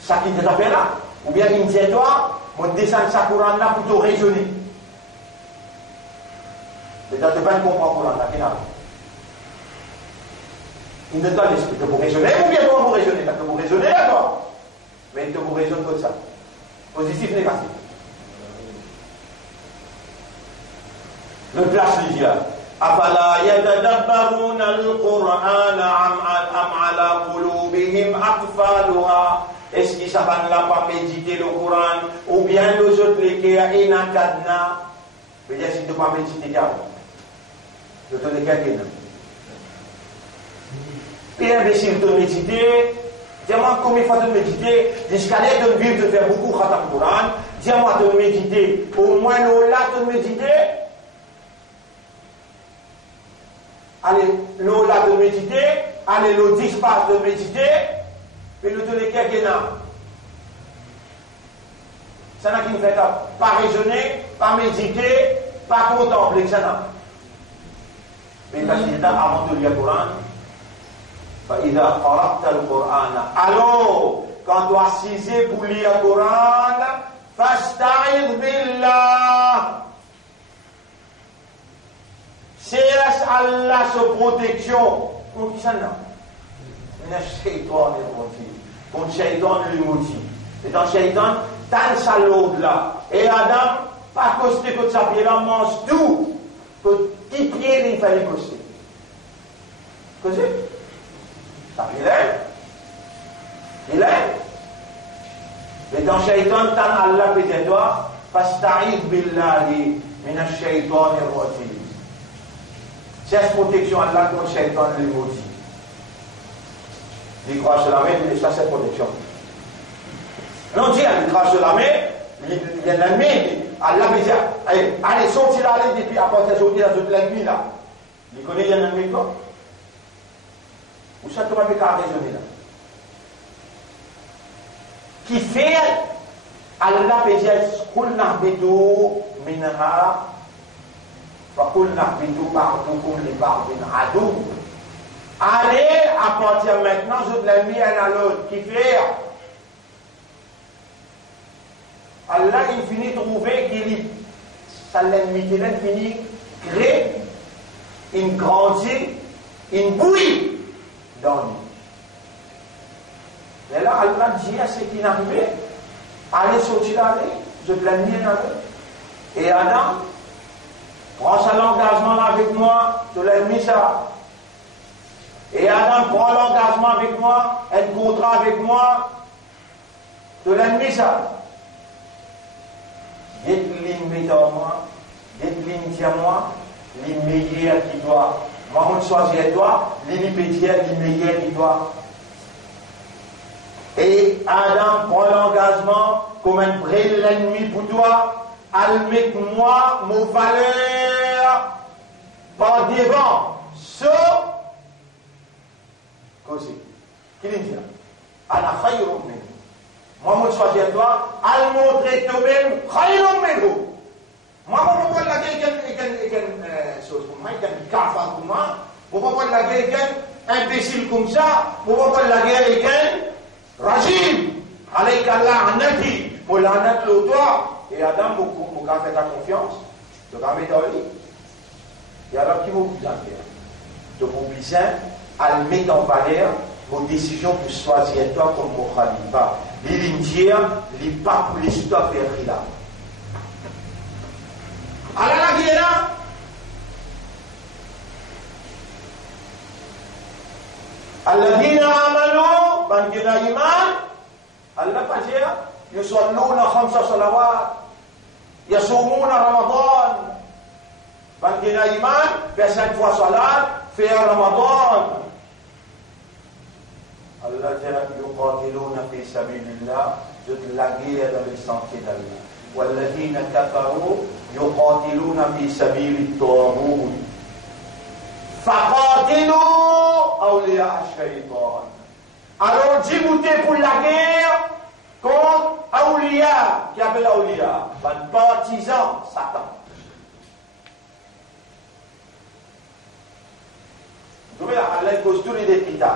ça qui te fait là, ou bien il me dit toi, mon descend sa Coran là pour te raisonner. Mais tu ne peux pas comprendre Coran là, il ne donne l'esprit que vous raisonnez, ou bien vous raisonnez, parce que vous raisonnez d'accord, mais il te vous raisonne comme ça. Positif, négatif. Le place Lydia. أفلا يتدبرون القرآن أم على قلوبهم أقفالها. Est-ce qu'ils savent pas méditer le Coran, ou bien les autres lesquels inacadna. C'est-à-dire si tu ne peux pas méditer, je te les cadena. Et imbécile de méditer, dis-moi combien de fois de méditer, jusqu'à l'aide de vivre, de faire beaucoup de khatam Coran, dis-moi de méditer, au moins l'ola de méditer, allez, l'ola de méditer, allez, le 10 pages de méditer, et le de l'équerre ça n'a qu'une fait pas raisonner, pas méditer, pas contempler, ça n'a. Mais parce qu'il est avant de lire le Coran, فإذا قرأت القرآن alors quand tu assisais pour lire le Coran فاستعذ بالله cherche Allah sa protection contre ça non من الشيطان الرجيم contre Shaitan le maudit et dans Shaitan t'as ça l'autre là et Adam pas costé que ça pied là mange tout que qui pied il fallait coster cosé ça il est et dans Shaitan t'as Allah peut-être toi fasta'id billahi min ash-shaytan ar-rajim cherche protection Allah contre Shaitan le maudit il crache sur la main il cherche cette protection non dis il crache sur la main il y a l'ennemi Allah veut dire allez sortir là depuis après sortir dans toute la nuit là il connaît un ennemi quoi ou ça tu vas me raisonner là qui fait Allah veut dire qul nahbitu minha fa qul nahbitu ba'dukum li ba'din adu allez à partir maintenant je de l'ennemi un à l'autre qui fait Allah il finit de trouver qu'il ça l'ennemi qui finit crée une grandit une bouillie dans lui et là Allah dit à ce qui n'arrivait allez sortir d'aller je de l'ennemi un à l'autre et Adam prend son engagement là avec moi de l'ennemi ça et Adam prend l'engagement avec moi un contrat avec moi de l'ennemi ça Dites-lui mettons moi, dites-lui tiens-moi, les meilleurs qui doit. Moi, on choisit toi, les pétières, les meilleurs qui doit. Et Adam prend l'engagement comme un vrai l'ennemi pour toi, avec moi, mon valeur, par devant, ce, cosy. Qui dit ça? Ana khayrun minhu. Moi, je choisis toi, à montrer toi-même, khayrun minhu. Moi, je ne peux pas la chose pour moi, un cafard pour moi, je ne peux pas la quelqu'un imbécile comme ça, je ne peux pas la quelqu'un rajim, avec Allah anati, pour l'anat l'autre, et Adam, vous avez fait ta confiance, tu vas mettre au lit. Et alors, qui vous plus en faire? De vos bisins, à le mettre en valeur, vos décisions pour choisir toi comme mon khalifa. Les lignes, les pas pour les stop et là. Alors là, qui est là? Alladhina amanu, bandina iman, Allah pas dire, yusalluna khamsa salawat, yasumuna ramadan, bandina iman, fait 5 fois salat, fait ramadan. Allah dit, yuqatiluna fi sabilillah, de la guerre dans les sentiers d'Allah. والذين كفروا يقاتلون في سبيل الطاغوت فقاتلوا أولياء الشيطان. Alors djiboutez pour la guerre contre Awliya, qui appelle Awliya, un partisan Satan. Vous voyez, Allah cause tous les détails.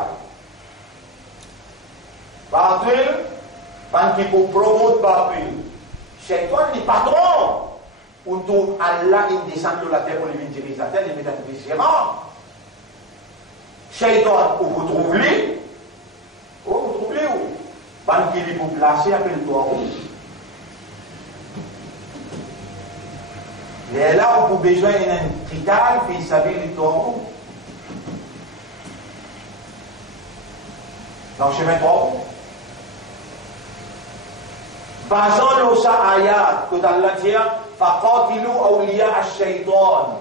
Batil, ban qui pour promouvoir Batil. Shaitan ni patron untuk Allah yang descend de la terre pour les diriger la terre, les mettre en différent. Shaitan, où vous trouvez? Où vous trouvez où? Ban qui vous placer appelle toi où? Et là où vous besoin d'un trital, puis ça veut le toi où? Dans le chemin trop? Basons sa ayat que Allah dit faqatilu awliya ash-shaytan.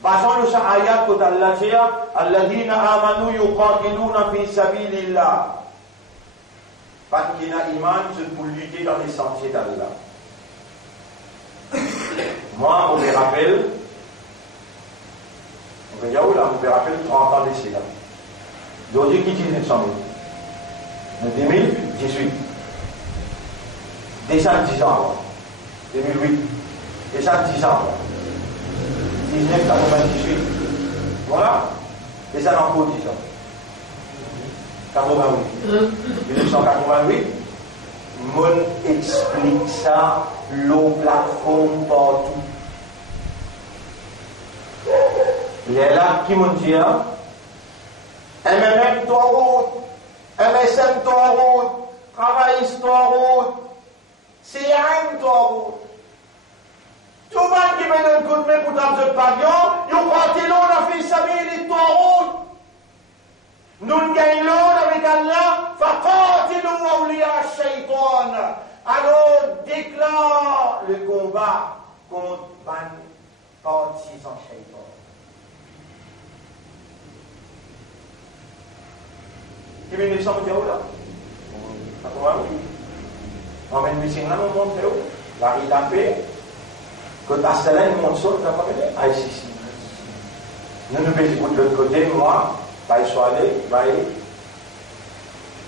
Basons sa ayat que Allah dit alladhina amanu yuqatiluna fi sabilillah. Parce qu'il a iman, c'est pour lutter dans les sentiers d'Allah. Moi, on me rappelle, on me dit où là, on me rappelle 30 ans d'ici là. D'aujourd'hui, qui dit 900 000? 2018. Déjà 10 ans avant. 2008. Déjà 10 ans avant. 1998. Voilà. Déjà encore 10 ans. 1988, mon explique ça, l'eau plateforme partout. Il est là qui m'ont dit, MMM toi route, MSM toi route, travailliste toi route, CIM toi route. Tout le monde qui met un coup de main pour taper le pavillon, ils croient que l'on a fait sa vie, toi route. Nous gagnons avec Allah, faqatilu awliya shaytan. Alors déclare le combat contre les partisans shaytan. Qui vient de s'en dire là? Ça commence oui. On vient de me dire là, on montre où? La rue la paix. Quand Astelin monte sur, vous avez ah, ici. Nous nous baissons de l'autre côté, moi, je suis allé,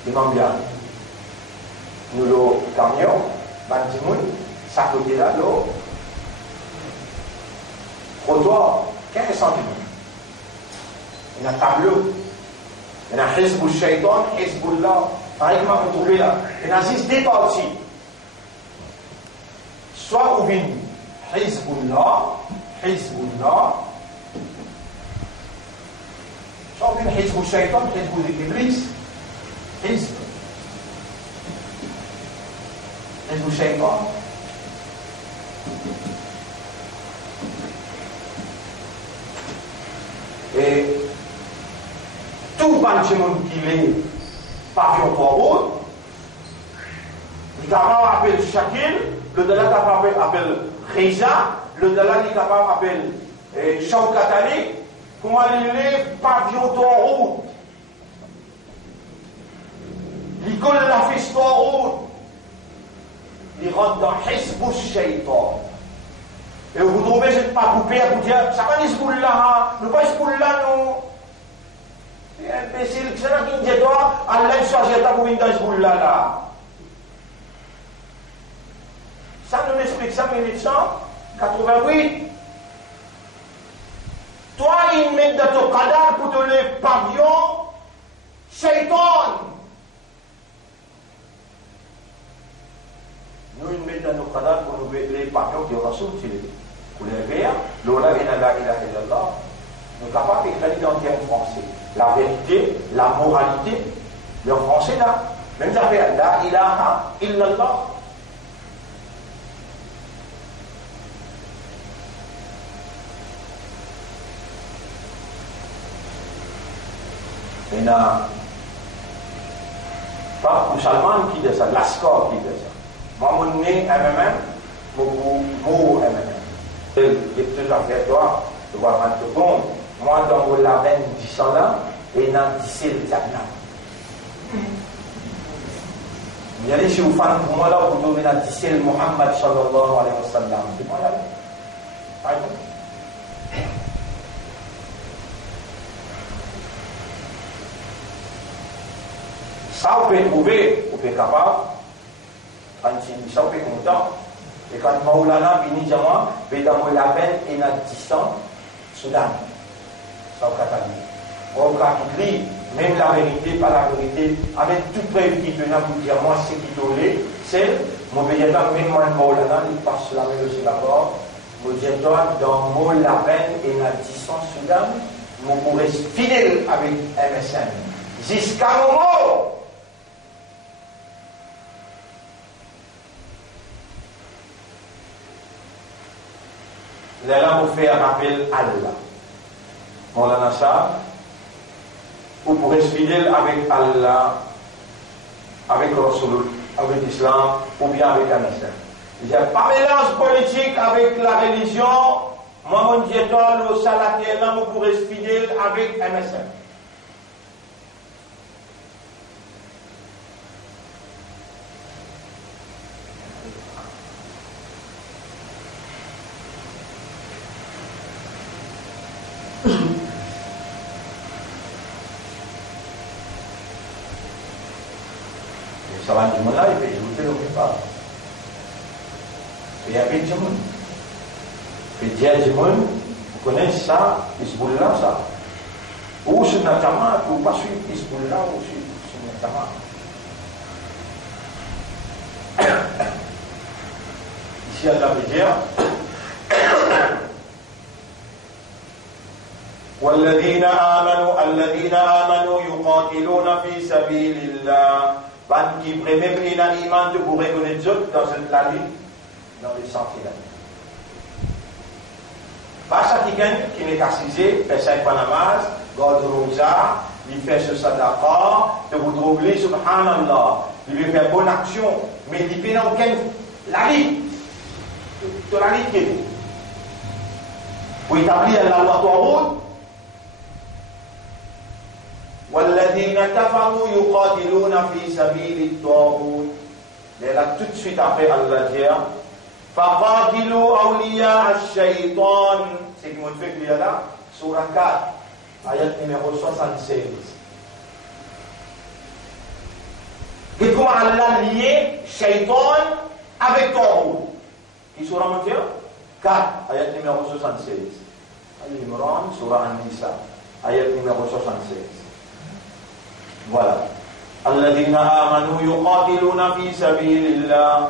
il m'a bien. Nous, le camion, Bandimoun, ça côté là, le trottoir, 15 cm. Il y a un tableau. Il y a Hizbul Shaitan, Hizbullah. Pareil que vous trouvez là. Il y a 6 parties. Soit vous venez Hizbullah, soit vous venez Hizbul Shaitan, Hizbul Iblis, Hizbul Shaitan. Et tout le monde qui est pavillon pour route, le capable appelle Shakil, le de là capable appelle Riza, le de là capable appelle Shaukatali, comment il est pavillon pour route. Il colle la fiche pour route. Il rentre dans Hizbul Shaitan. Et vous trouvez, je ne sais pas couper à vous dire, ça va Hizbullah, nous pas Hizbullah, nous. C'est imbécile, c'est là qui me dit, toi, Allah est chargé de ta commune dans Hizbullah là. Ça nous explique ça en 1988. Toi, ils mettent dans ton cadavre pour donner pavillon, Shaitan. Nous, ils mettent dans nos cadavres pour nous les pavillons qui ont sorti. Pour les verts, l'Ola et la ilaha illallah. Nous sommes capables d'écrire l'identité en français. La vérité, la moralité, le français là. Même ça fait la ilaha illallah. Il y a pas pour Salman qui dit ça, Lascor qui dit ça. Moi, mon nez MMM, mon mot MMM. Il y a toujours fait toi, je vois pas de bon. Moi, dans mon label 10 ans là, et dans 10 le Tchadna. Il y a des chez vous fans pour moi là, pour trouver dans 10 le Muhammad sallallahu alayhi wa sallam. C'est moi là. Par exemple. Ça, vous pouvez trouver, vous pouvez capable, quand ça, vous pouvez content. Et quand Maulana vient dire moi, dans mon label, il y a 10 ans, Soudan. Ça, vous pouvez on va écrire, même la vérité, pas la vérité, avec toute preuve qui te pour dire moi, c'est qui te c'est, mon védiateur, même moi, Maulana, il passe la même aussi d'abord. Mon védiateur, dans mon label, il y a 10 ans, Soudan, vous pourrez être fidèle avec MSN. Jusqu'à mon mot. Là, vous faites un appel à Allah. On a ça. Vous pourrez être fidèle avec Allah, avec Rasul, avec l'Islam, ou bien avec un islam. Il n'y a pas de mélange politique avec la religion. Moi, mon Dieu, le salatier, là, vous pourrez être fidèle avec MSN. Ça va du monde là, il fait ajouter le prépa. Il y a des gens. Il y a des gens, vous connaissez ça, Hizbullah, ça. Ou c'est Natama, ou pas suivre Hizbullah, ou suivre Ici, Allah veut dire والذين آمنوا يقاتلون في سبيل الله. Ban qui premier plena iman de vous reconnaître dans la vie, dans les sentiers là. Pas ça qui gagne, qui n'est qu'assisé, fait 5 namaz, garde rosa, il fait ce sadaqa, de vous troubler, subhanallah, il veut faire bonne action, mais il fait dans aucun la vie, de la vie qui est. Pour établir la loi Tawhid, والذين كفروا يقاتلون في سبيل الطاغوت. Là tout de suite après Allah dit فقاتلوا أولياء الشيطان. C'est qui m'a fait lire là, Surah 4, ayat numéro 76. Et comment Allah lié Shaitan avec Tawhid? Qui Surah mondial 4, ayat numéro 76. Al-Imran, Surah An-Nisa, ayat numéro 76. Voilà. الذين آمنوا يقاتلون في سبيل الله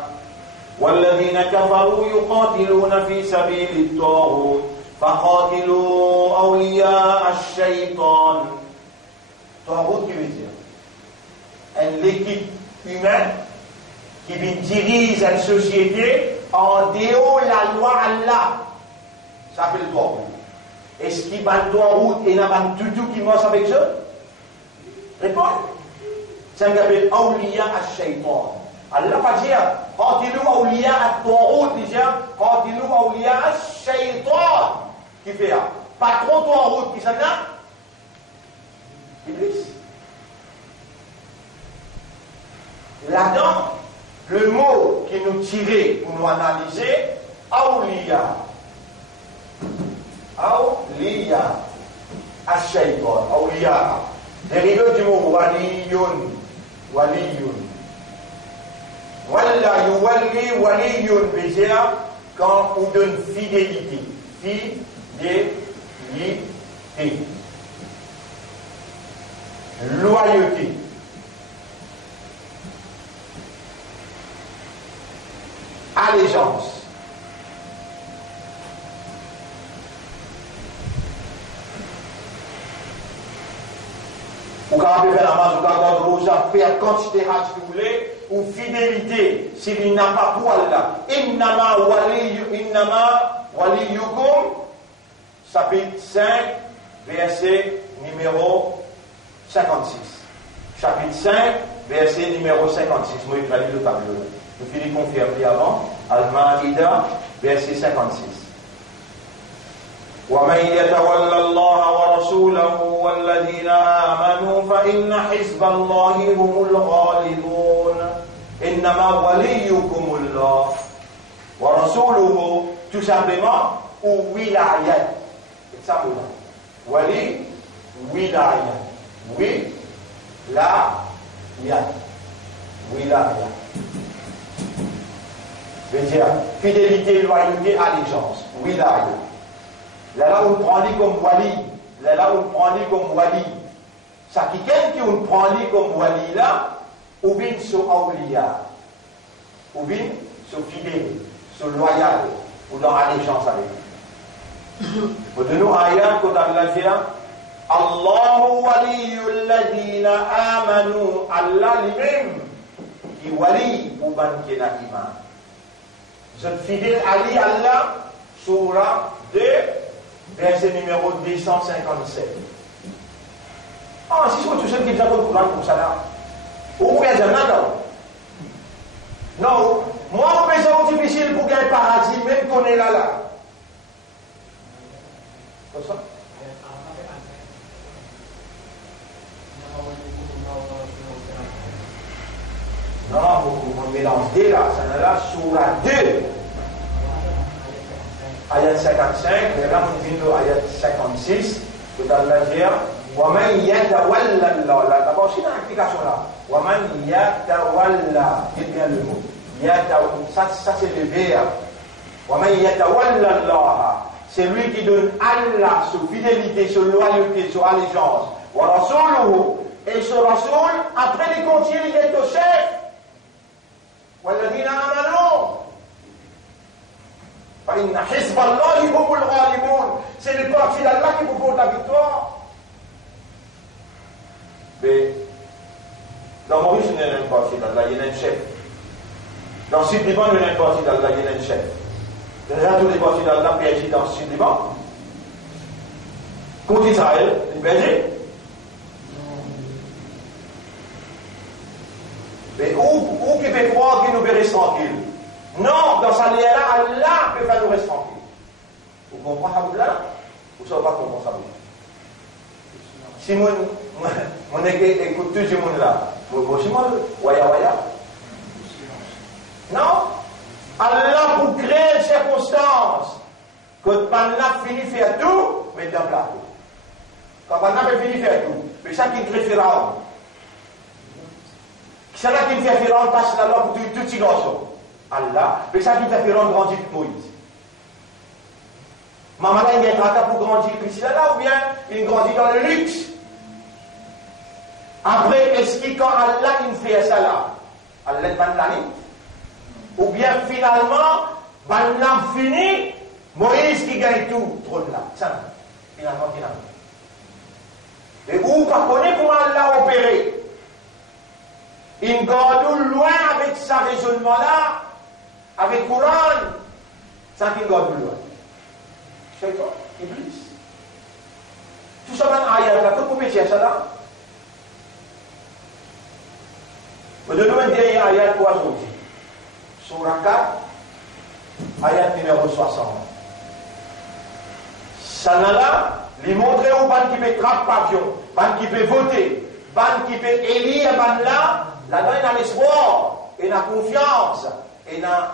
والذين كفروا يقاتلون في سبيل الطاغوت فقاتلوا أولياء الشيطان. طاغوت qui veut dire l'équipe humaine qui dirige une société en dehors de la loi Allah. Ça s'appelle Tawhid. Est-ce qu'il va le Tawhid et n'a pas du tout qui marche avec ça? Réponds. Ça s'appelle Awliya al-Shaytan. Allah va dire Qatilou Awliya al-Tawhid, il dit Qatilou Awliya al-Shaytan. Qui fait ça? Patron Tawhid, qui s'en a? Iblis. Là-dedans, le mot qui nous tirait pour nous analyser, Awliya. Awliya al-Shaytan. Awliya. Dérivé du mot waliyun. Waliyun. Walla yuwalli waliyun veut dire quand on donne fidélité. Fidélité. Loyauté. Allégeance. Ou quand on fait la masse, ou quand on faire quantité hajj que vous voulez, ou fidélité, s'il n'a pas pour Allah. Innama waliyukum, chapitre 5, verset numéro 56. Chapitre 5, verset numéro 56. Moi, je traduis le tableau. Nous finissons confirmer avant. Al-Ma'idah, verset 56. ومن يتولى الله ورسوله والذين آمنوا فإن حزب الله هم الغالبون إنما وليكم الله ورسوله tout simplement ou wilayat c'est ça wali wilayat wilayat veut dire fidélité, loyauté, allégeance wilayat. Là où on prend lui comme wali, là où on prend lui comme wali. Ça qui quelqu'un qui on prend lui comme wali là, ou bien sur awliya, ou bien sur fidèle, sur loyal, ou dans allégeance avec lui. Pour de nous ayat quand Allah dit Allahu waliyul ladina amanu, Allah lui-même qui wali ou ban qui n'a iman. Je fidèle Ali Allah, surah 2. Verset numéro 257. Ah, si c'est tout seul qui est d'accord pour ça là. Ou bien j'en ai non, moi, je c'est difficile pour gagner paradis, même qu'on est là. Comme ça? Non, vous mélangez là, ça là, surah 2. Ayat 55, mais là, on vient de ayat 56, tout à l'heure dire, وَمَنْ يَتَوَلَّ اللَّهِ. D'abord, c'est une explication là. وَمَنْ يَتَوَلَّ. Dites bien le mot. Ça c'est le verbe. وَمَنْ يَتَوَلَّ اللَّهِ. C'est lui qui donne Allah sur fidélité, sur loyauté, sur allégeance. وَرَسُولُهُ. Et ce Rasoul, après il continue, il est au chef. Walladina amanu. Inna hizballahi humul ghalibun. C'est les partis d'Allah qui vous portent la victoire. Mais dans Maurice, il y a un parti d'Allah, il y a un chef. Dans le Sud-Liban, il y a un parti d'Allah, il y a un chef. Déjà, tous les partis d'Allah PNJ dans le Sud-Liban. Contre Israël, il PNJ. Mais où qui peut croire qu'il nous verrait tranquille? Non, dans sa lière-là, Allah peut faire nous rester tranquille. Vous comprenez ça? Vous ne savez pas comment ça va. Si mon écoute tout le monde là, vous ne waya waya. Non? Allah pour créer une circonstance. Quand Panna finit de faire tout, mais dans le plateau. Quand Panna finit de faire tout, mais ça qui crée Pharaon. C'est là qui fait Pharaon passer la loi pour tout petit garçon. Allah, mais ça qui fait Pharaon grandir pour Moïse. Maman là, il y a un tracas pour grandir ici là, ou bien il grandit dans le luxe. Après, est-ce que quand Allah il fait ça là, Allah va l'année? Ou bien finalement, Banlam fini, Moïse qui gagne tout, trône là. Ça, finalement. Et vous, pas connaître comment Allah a opéré. Il garde loin avec sa raisonnement là, avec Coran, ça qu'il garde loin. Shaitan, Iblis. Tout ça, dans l'ayat là, tout pour ça là. Vous donnez un dernier ayat pour aujourd'hui. Surah 4, ayat numéro 60. Ça là, les montrer aux bandes qui peut trappe papion, bandes qui peut voter, bandes qui peut élire, bandes là, là-dedans il y a l'espoir, il y a confiance, il y a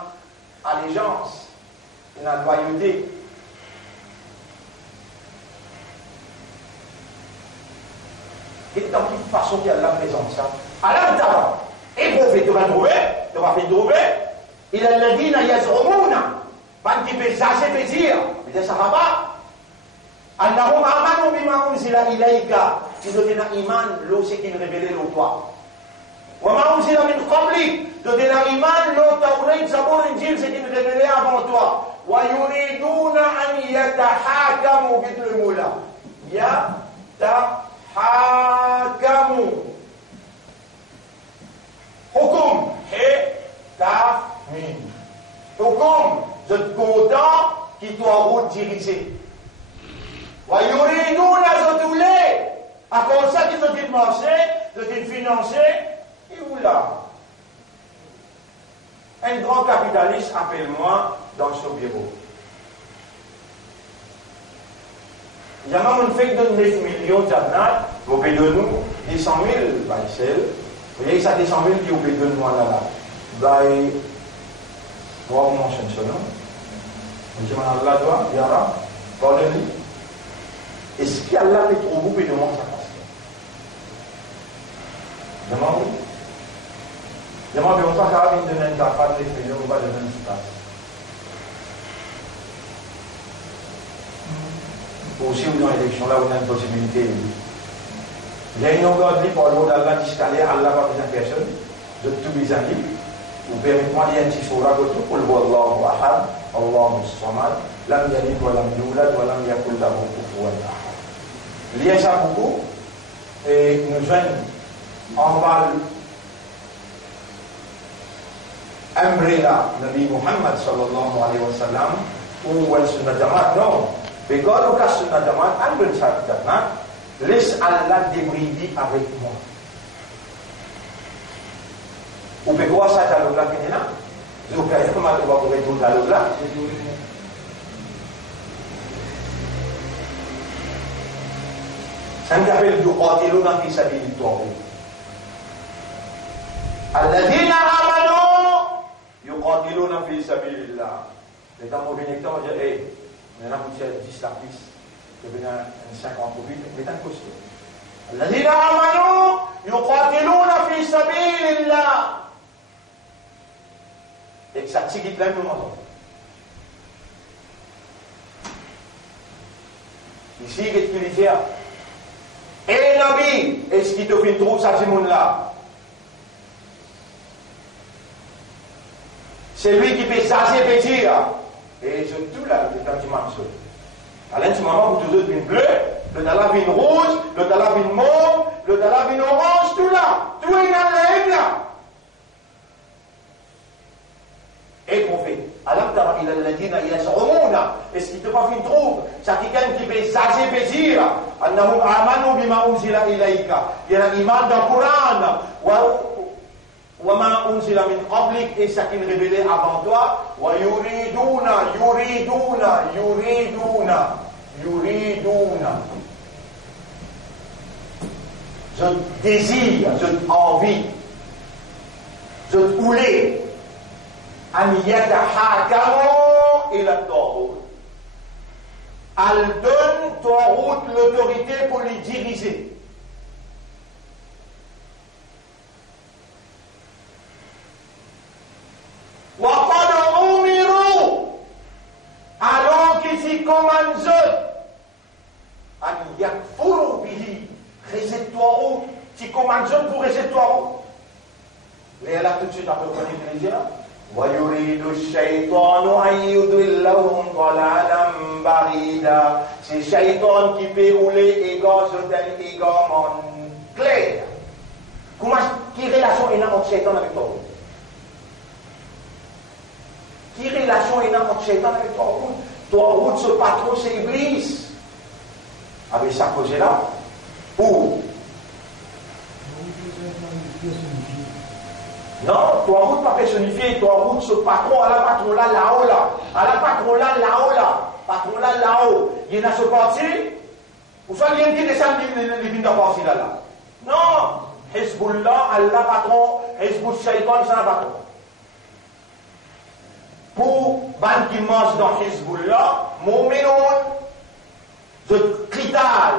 allégeance, il y a loyauté. Et dans quelle façon qu'il y a la présence ça? Alors, d'abord, éprouvé, tu vas trouver, il a le dit, il y a ce remona, pas qui peut chasser plaisir, mais ça va pas. Allahum amanu bima unzila ilayka, tu dois donner iman, l'eau c'est qu'il révélait l'eau toi. Wa ma unzila min qablik, tu dois donner iman, l'eau tawrit, zabur, injil, c'est qu'il révélait avant toi. Wa yuriduna an yatahakamu bidl mula. Hakamu. Hukum. Min. Hukum. Je suis content qui doit route dirigée. Wa yuriduna zotoulé. À cause ça qu'ils ont dit marcher, ils ont dit financer. Et où là? Un grand capitaliste appelle-moi dans son bureau. Il y a même une fête de 9 millions de jardins, vous payez de nous des 100 000 by Cehl. Vous voyez, ça des 100 000 qui vous payez de moi là. By, moi, vous mentionnez ce nom. Je dis, Allah, toi, Ya Rabb, pardonnez-lui. Est-ce qu'Allah peut trop vous payer de moi ça passe? Demande oui. Demande, on ne peut pas une de n'être de les on va de même espace. Aussi, dans l'élection, là, on a une possibilité. Il y a une longueur de vie pour l'eau d'Allah discalé, Allah va besoin de personne, de tous les amis. Vous permettez-moi d'y un petit surah de tout pour le voir Allahu ahad, Allahu samad, lam yalid wa lam yulad wa lam yakul lahu kufuwan ahad. Lié ça beaucoup, et nous jeunes, en bas, umbrella, Nabi Muhammad sallallahu alayhi wa sallam, ou al-sunnah jamaat, non. Mais quand on casse une demande, on donne ça demande, laisse Allah débrider avec moi. Ou peut voir ça dans le blanc qui est là. Je vais faire comment tu vas pouvoir tout dans le blanc. Ça nous appelle du qatiluna fi sabilillah. Alladhina amanu yuqatiluna fi sabilillah. Les temps bénédicteurs vont dire, hey, maintenant, vous avez 10 artistes, vous avez un 58, mais un costaud. الذين آمنوا يقاتلون في سبيل الله. Et ça tique plein de monde. Ici, qu'est-ce qu'il y a? Et Nabi, est-ce qu'il te fait une troupe, ça, ce monde-là? C'est lui qui fait chasser petit, et surtout là, c'est un petit morceau. Alors, un petit moment, vous tous autres, une bleue, le dala une rouge, le dala une mauve, le dala une orange, tout là. Tout est dans la haine là. Et prophète, alors il a dit, est-ce qu'il te pas fait une troupe? C'est quelqu'un qui fait chasser petit, annahum amanu bima unzila ilayka. Il y a un iman dans le Coran. وَمَا أُنْزِلَ مِنْ قَبْلِكَ et ce qui est révélé avant toi وَيُرِيدُونَ je désire, je envie, je voulais أَنْ يَتَحَاكَمُوا إِلَى الطَّاغُوتِ. Elle donne Taghut l'autorité pour les diriger. وَقَدْ أُمِرُوا alors qu'ils y commandent أَنْ يَكْفُرُوا بِهِ rejet Taghut, qui commandent pour rejet Taghut. Et là tout de suite après on connaît déjà وَيُرِيدُ الشَّيْطَانُ أَنْ يُضِلَّهُمْ ضَلَالًا بَعِيدًا. C'est Shaitan qui fait rouler égard sur un égarement clair. Quelle relation est là entre Shaitan avec Taghut? Quelle relation est là entre Shaitan avec Taghut? Taghut, ce patron, c'est Iblis. Avec ça causé-là, où? Non, Taghut pas personnifié, Taghut, ce patron, à la patron là, là-haut, là. À la patron là, là-haut, là. Patron là, là-haut. Il y en a ce parti, ou soit il y a qui descend les vignes de parti là, là. Non, Hezbollah, Allah patron, Hezbollah, Shaitan, c'est un patron. Pour ban qui mange dans Hezbollah, Mu'minun, de Qital,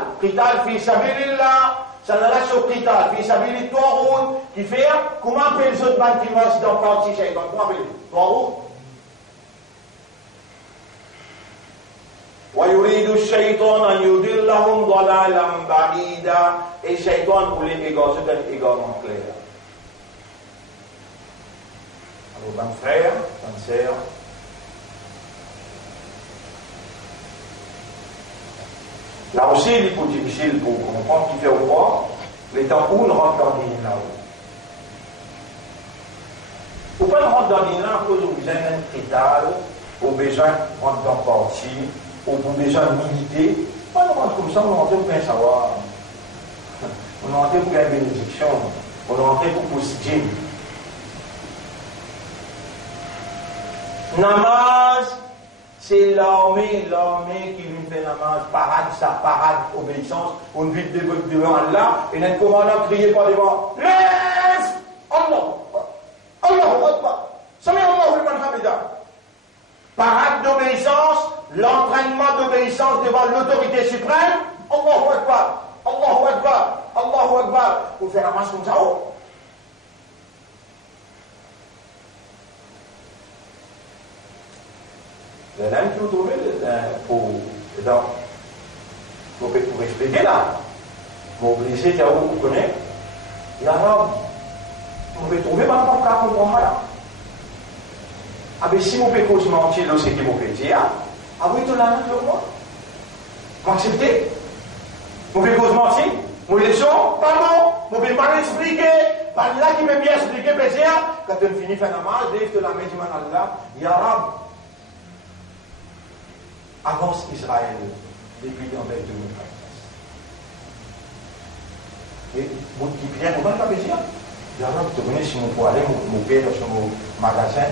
fi sabilillah, ça n'a pas sur Qital, fi sabilillah, Taghut, qui fait, comment appelle les autres ban qui mangent dans Parti Shaitan? Comment appelle-les? Taghut. وَيُرِيدُ الشَّيْطَانَ أَنْ يُضِلَّهُمْ ضَلَالًا بَعِيدًا. Et Shaitan voulait égarer d'un égarement clair. Alors, bon frère, bonne sœur, là aussi, il est plus difficile pour comprendre qui fait ou pas, les temps où on rentre dans l'île là-haut. Ou pas on rentre dans l'île là à cause où vous avez un critère, au besoin de rentrer dans le parti, ou pour besoin de militer. Pas on rentre comme ça, on rentre pour bien savoir. On rentre pour gagner bénédiction, on rentre pour posséder. Namaz, c'est l'armée qui lui fait namaz, parade, sa parade, obéissance, on vit devant Allah, et notre commandant criait pas devant, laisse Allah, Allahu Akbar, Sami Allahu liman hamida. Parade d'obéissance, l'entraînement d'obéissance devant l'autorité suprême, Allahu Akbar, Allahu Akbar, Allahu Akbar, pour faire namaz comme ça, oh. Il y en a un qui vous trouvez pour expliquer là. Mobiliser, tu as où vous connaissez. Ya Rabb, vous pouvez trouver ma propre carte pour moi là. Ah ben si vous pouvez cause mentir, là c'est qui vous pouvez dire. Ah oui, tout là, tout moi. M'acceptez. Vous pouvez cause mentir. Vous les gens, pardon. Vous pouvez mal expliquer. Par là qui peut bien expliquer, plaisir. Quand tu finis faire namaz, lève de la main du man Allah. Ya Rabb. Avance Israël depuis en 2013. Et vous qui priez, vous ne pouvez pas dire, Ya Rabb, tu venez si vous pouvez aller, vous payez dans mon magasin,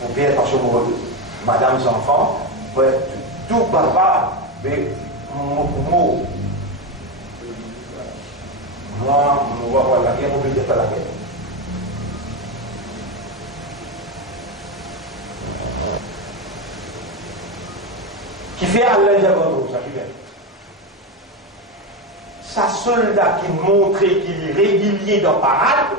vous payez dans mon madame enfants, tout papa, mais moi, voilà, il y a un de faire la guerre. Qui fait Allah Diagono, ça qui fait. Sa soldat qui montrait qu'il est régulier dans parade,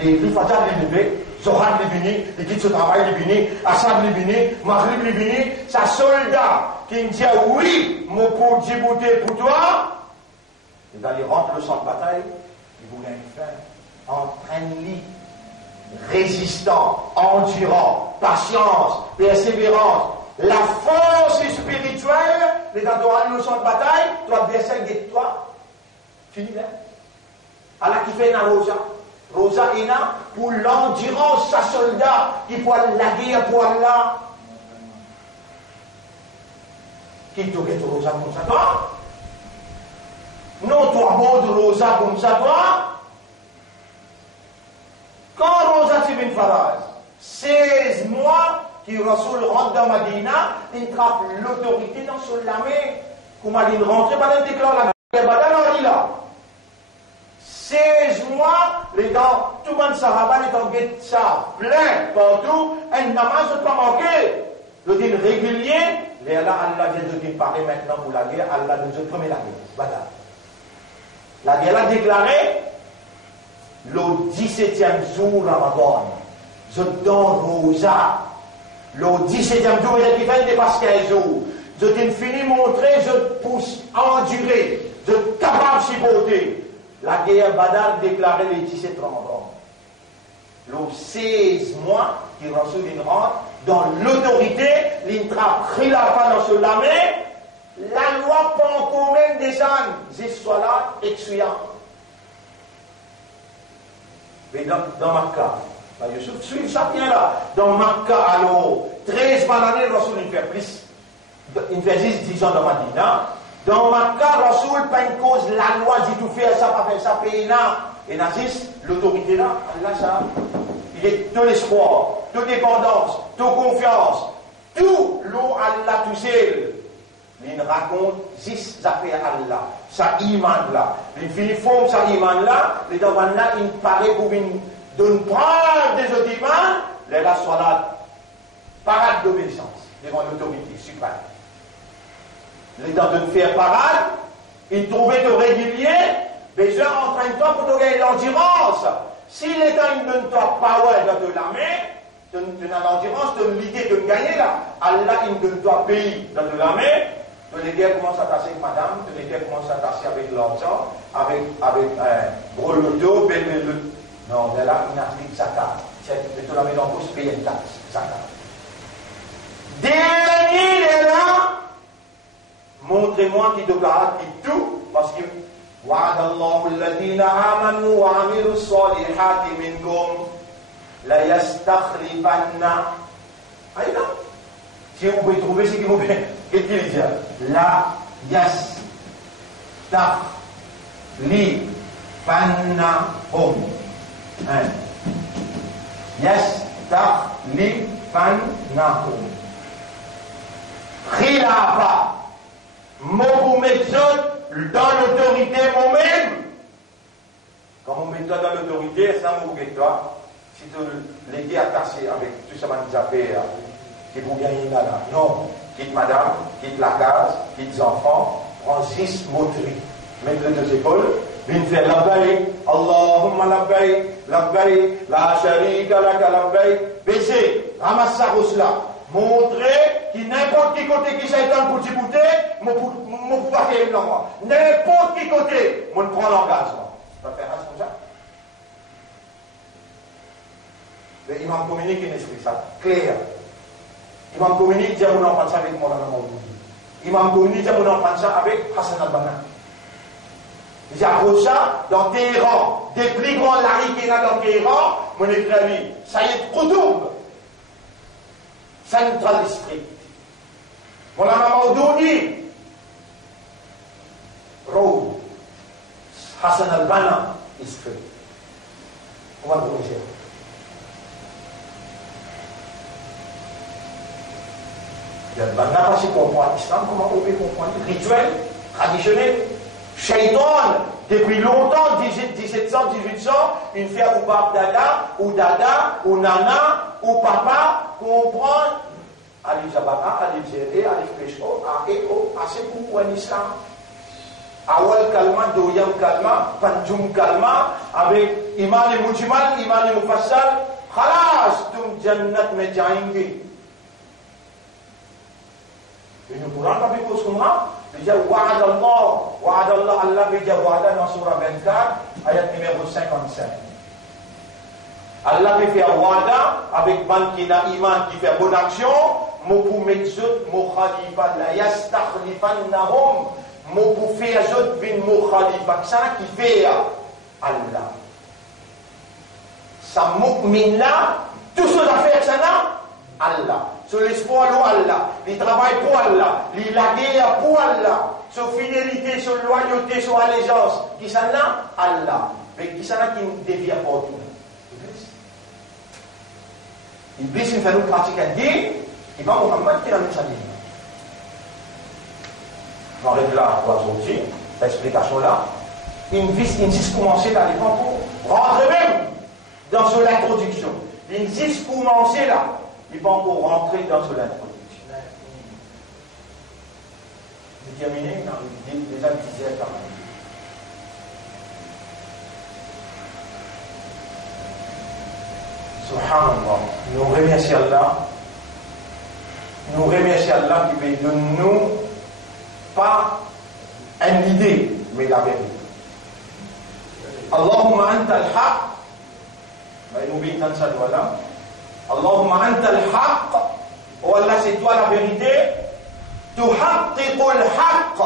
les Fajr les Libé, Zohar les Bini, les guides de travail les Bini, Assad les Bini, Maghrib les Bini, sa soldat qui me dit oui, mon pour Djibouti pour toi, Vous allez rentrer le champ de bataille, il vous gagne faim. Entraîne-lui. Résistant, endurant, patience, persévérance. La force spirituelle, les dans le champ de bataille, toi, adversaire de toi. Fini là. Allah qui fait une rosa. Rosa est là pour l'endurance, sa soldat, qui peut la guerre pour Allah. Qui te get rosa comme ça, toi? Non, toi, mode rosa comme ça, toi? Quand rosa c'est une phrase, 16 mois qui Rasoul rentre dans Madina, il trappe l'autorité dans son lamé. Comment il rentre, il déclare la guerre, là. 16 mois, les gens, tout le monde sahaba, les gens guettent ça, plein, partout, un namaz ne peut pas manquer. Le din régulier, et là, Allah vient de déparer maintenant pour la guerre, Allah nous a promis la guerre. Voilà. La guerre a déclaré, le 17e jour Ramadan, je donne rosa. Le 17e jour, il fait dépasse 15 jours. Je t'ai fini montrer, je pousse endurer, je capable supporter. La guerre Badar déclarée le 17 Ramadan. Le 16 mois, qui rentre dans l'autorité, l'intra khilafah dans ce lamé, la loi prend quand même des ânes, Ziswala et Tsuya. Mais dans Makkah, je suis ça bien là. Dans Makkah, alors, 13 années, Rasoul il fait plus. Il fait 10 ans dans Madina. Dans Makkah, Rasoul pas une cause, la loi dit tout faire ça, pas faire ça, pays là. Et Nazis, l'autorité là, Allah ça. Il est tout l'espoir, toute dépendance, toute confiance, tout l'eau Allah tout seul. Il raconte 6 affaires Allah. Ça iman là. Il finit forme ça iman là. Les gens là, il paraît pour une preuve des autres imans. Les là soit là. Parade d'obéissance devant l'autorité suprême. Les gens de faire parade. Il trouvait de régulier. Besoin entraîne-toi pour te gagner l'endurance. Si l'État ne donne pas power dans de l'armée, tu as l'endurance, tu as l'idée de gagner là. Allah, il ne donne pas pays dans de l'armée. Les guerres commencent à tasser avec madame, les guerres commencent à tasser avec l'argent, avec gros loto, non, mais là, il n'a plus de zakat. C'est tout la maison pour se payer une taxe, zakat. Dernier là, montrez-moi qui te garantit tout, parce que وعد الله الذين آمنوا وعملوا الصالحات منكم ليستخلفن. أيضا si vous pouvez trouver ce qu'il vous plaît, qu'est-ce qu'il dit? La yastakhlifannahum. Yastakhlifannahum. Khilafa. Moi vous mettez dans l'autorité moi-même. Quand on met toi dans l'autorité, ça me bouge toi. Si tu l'aider à casser avec tout ça, man affaires. Qui vous gagnez là. Non, quitte madame, quitte la case, quitte les enfants, prends 6 moteries, mets-le deux épaules, viens faire labbaïk, Allahumma labbaïk, labbaïk, la sharika laka labbaïk, baissez, ramasse sa rousse là, montrez que n'importe qui côté qui s'étonne pour t'y bouter, mon pouvoir faire une langue. N'importe qui côté, mon prend l'engagement. Tu vas faire ça comme ça? Mais il m'a communiqué une esprit, ça, clair. Il m'a communiqué, j'ai mon enfant avec moi dans le monde. Il m'a communiqué, j'ai mon enfant avec Hassan al-Banna. J'ai approché ça dans Téhéran. Des plus grands laris qu'il y a dans Téhéran, mon écrit, ça y est, retourne. Central District. Mon maman Oudouni. Road. Hassan al-Banna is free. On va vous dire. Il n'y a pas si comprendre l'islam, comment on peut comprendre rituel, traditionnel. Shaitan, depuis longtemps, 1700, 1800, une fille ou papa dada, ou nana, ou papa, comprendre, allez Jabaka, allez Géré, allez Pécho, à Eko, à Sekou, ou en islam. Awal kalma, doyam kalma, panjum kalma, avec iman et mujmal, iman et mufassal, khalas, tum jannat me jayengi. Et nous pourrons pas plus cause comme ça. Déjà, wa'adallah, Allah veut dire wa'ada dans Surah 24, ayat numéro 55. Allah veut faire wa'ada avec ban qui a iman, qui fait bonne action, mo pour mettre zot, mo khalifa, la yastakhlifannahum, mo pour faire zot, bin mo khalifa, ça qui fait Allah. Sa mu'min là, tout ce qu'on fait, ça là, Allah. Sur l'espoir pour Allah, il travaille pour Allah, il la guerre pour Allah, sur fidélité, sur loyauté, sur allégeance, qui ça là, Allah. Mais qui ça là qui nous dévie pour tout. Iblis, il fait nous pratiquer un dit, il va Muhammad qui l'a mis sa vie. J'arrive là, pour sortir, l'explication là. Il insiste commencer là, pour rentrer même dans son introduction. Il insiste commencer là. Il va encore rentrer dans son introduction. C'est terminé dans les activités quand même. Subhanallah. Nous remercions Allah. Nous remercions Allah qui veut de nous pas une idée, mais la vérité. Allahumma anta al-haq. Nous vivons ça voilà. Allahumma anta al-haq. Oh Allah, c'est toi la vérité. Tuhaqqiqul haqq.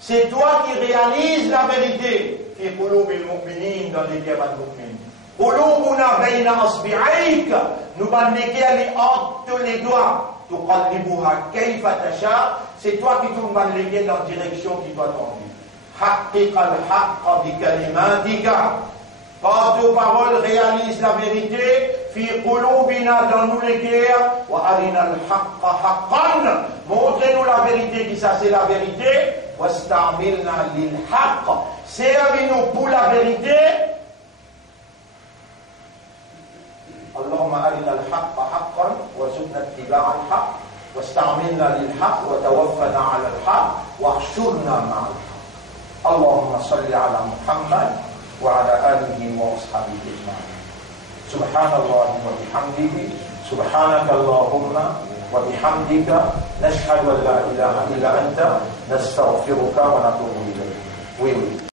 C'est toi qui réalises la vérité. Fi qulubil mu'minin, dans les cœurs des mu'minin. Qulubuna bayna asbi'ayk. Nous bandéquer entre les doigts. Tuqallibuha kayfa tasha. C'est toi qui tournes bandéquer dans la direction qui doit tomber. Haqqiqal haqq bi kalimatika. Par tes paroles, réalise la vérité. Fi qulubina, dans nous les cœurs. Wa arina al-haqqa haqqan. Montrez-nous la vérité, qui ça c'est la vérité. Wastamilna lil-haqq. Servez-nous pour la vérité. اللهم أرنا الحق حقا وارزقنا اتباع الحق واستعملنا للحق وتوفنا على الحق واحشرنا مع الحق. اللهم صل على محمد وعلى آله وأصحابه أجمعين. سبحان الله وبحمده سبحانك اللهم وبحمدك نشهد أن لا إله إلا أنت نستغفرك ونتوب إليك. Oui.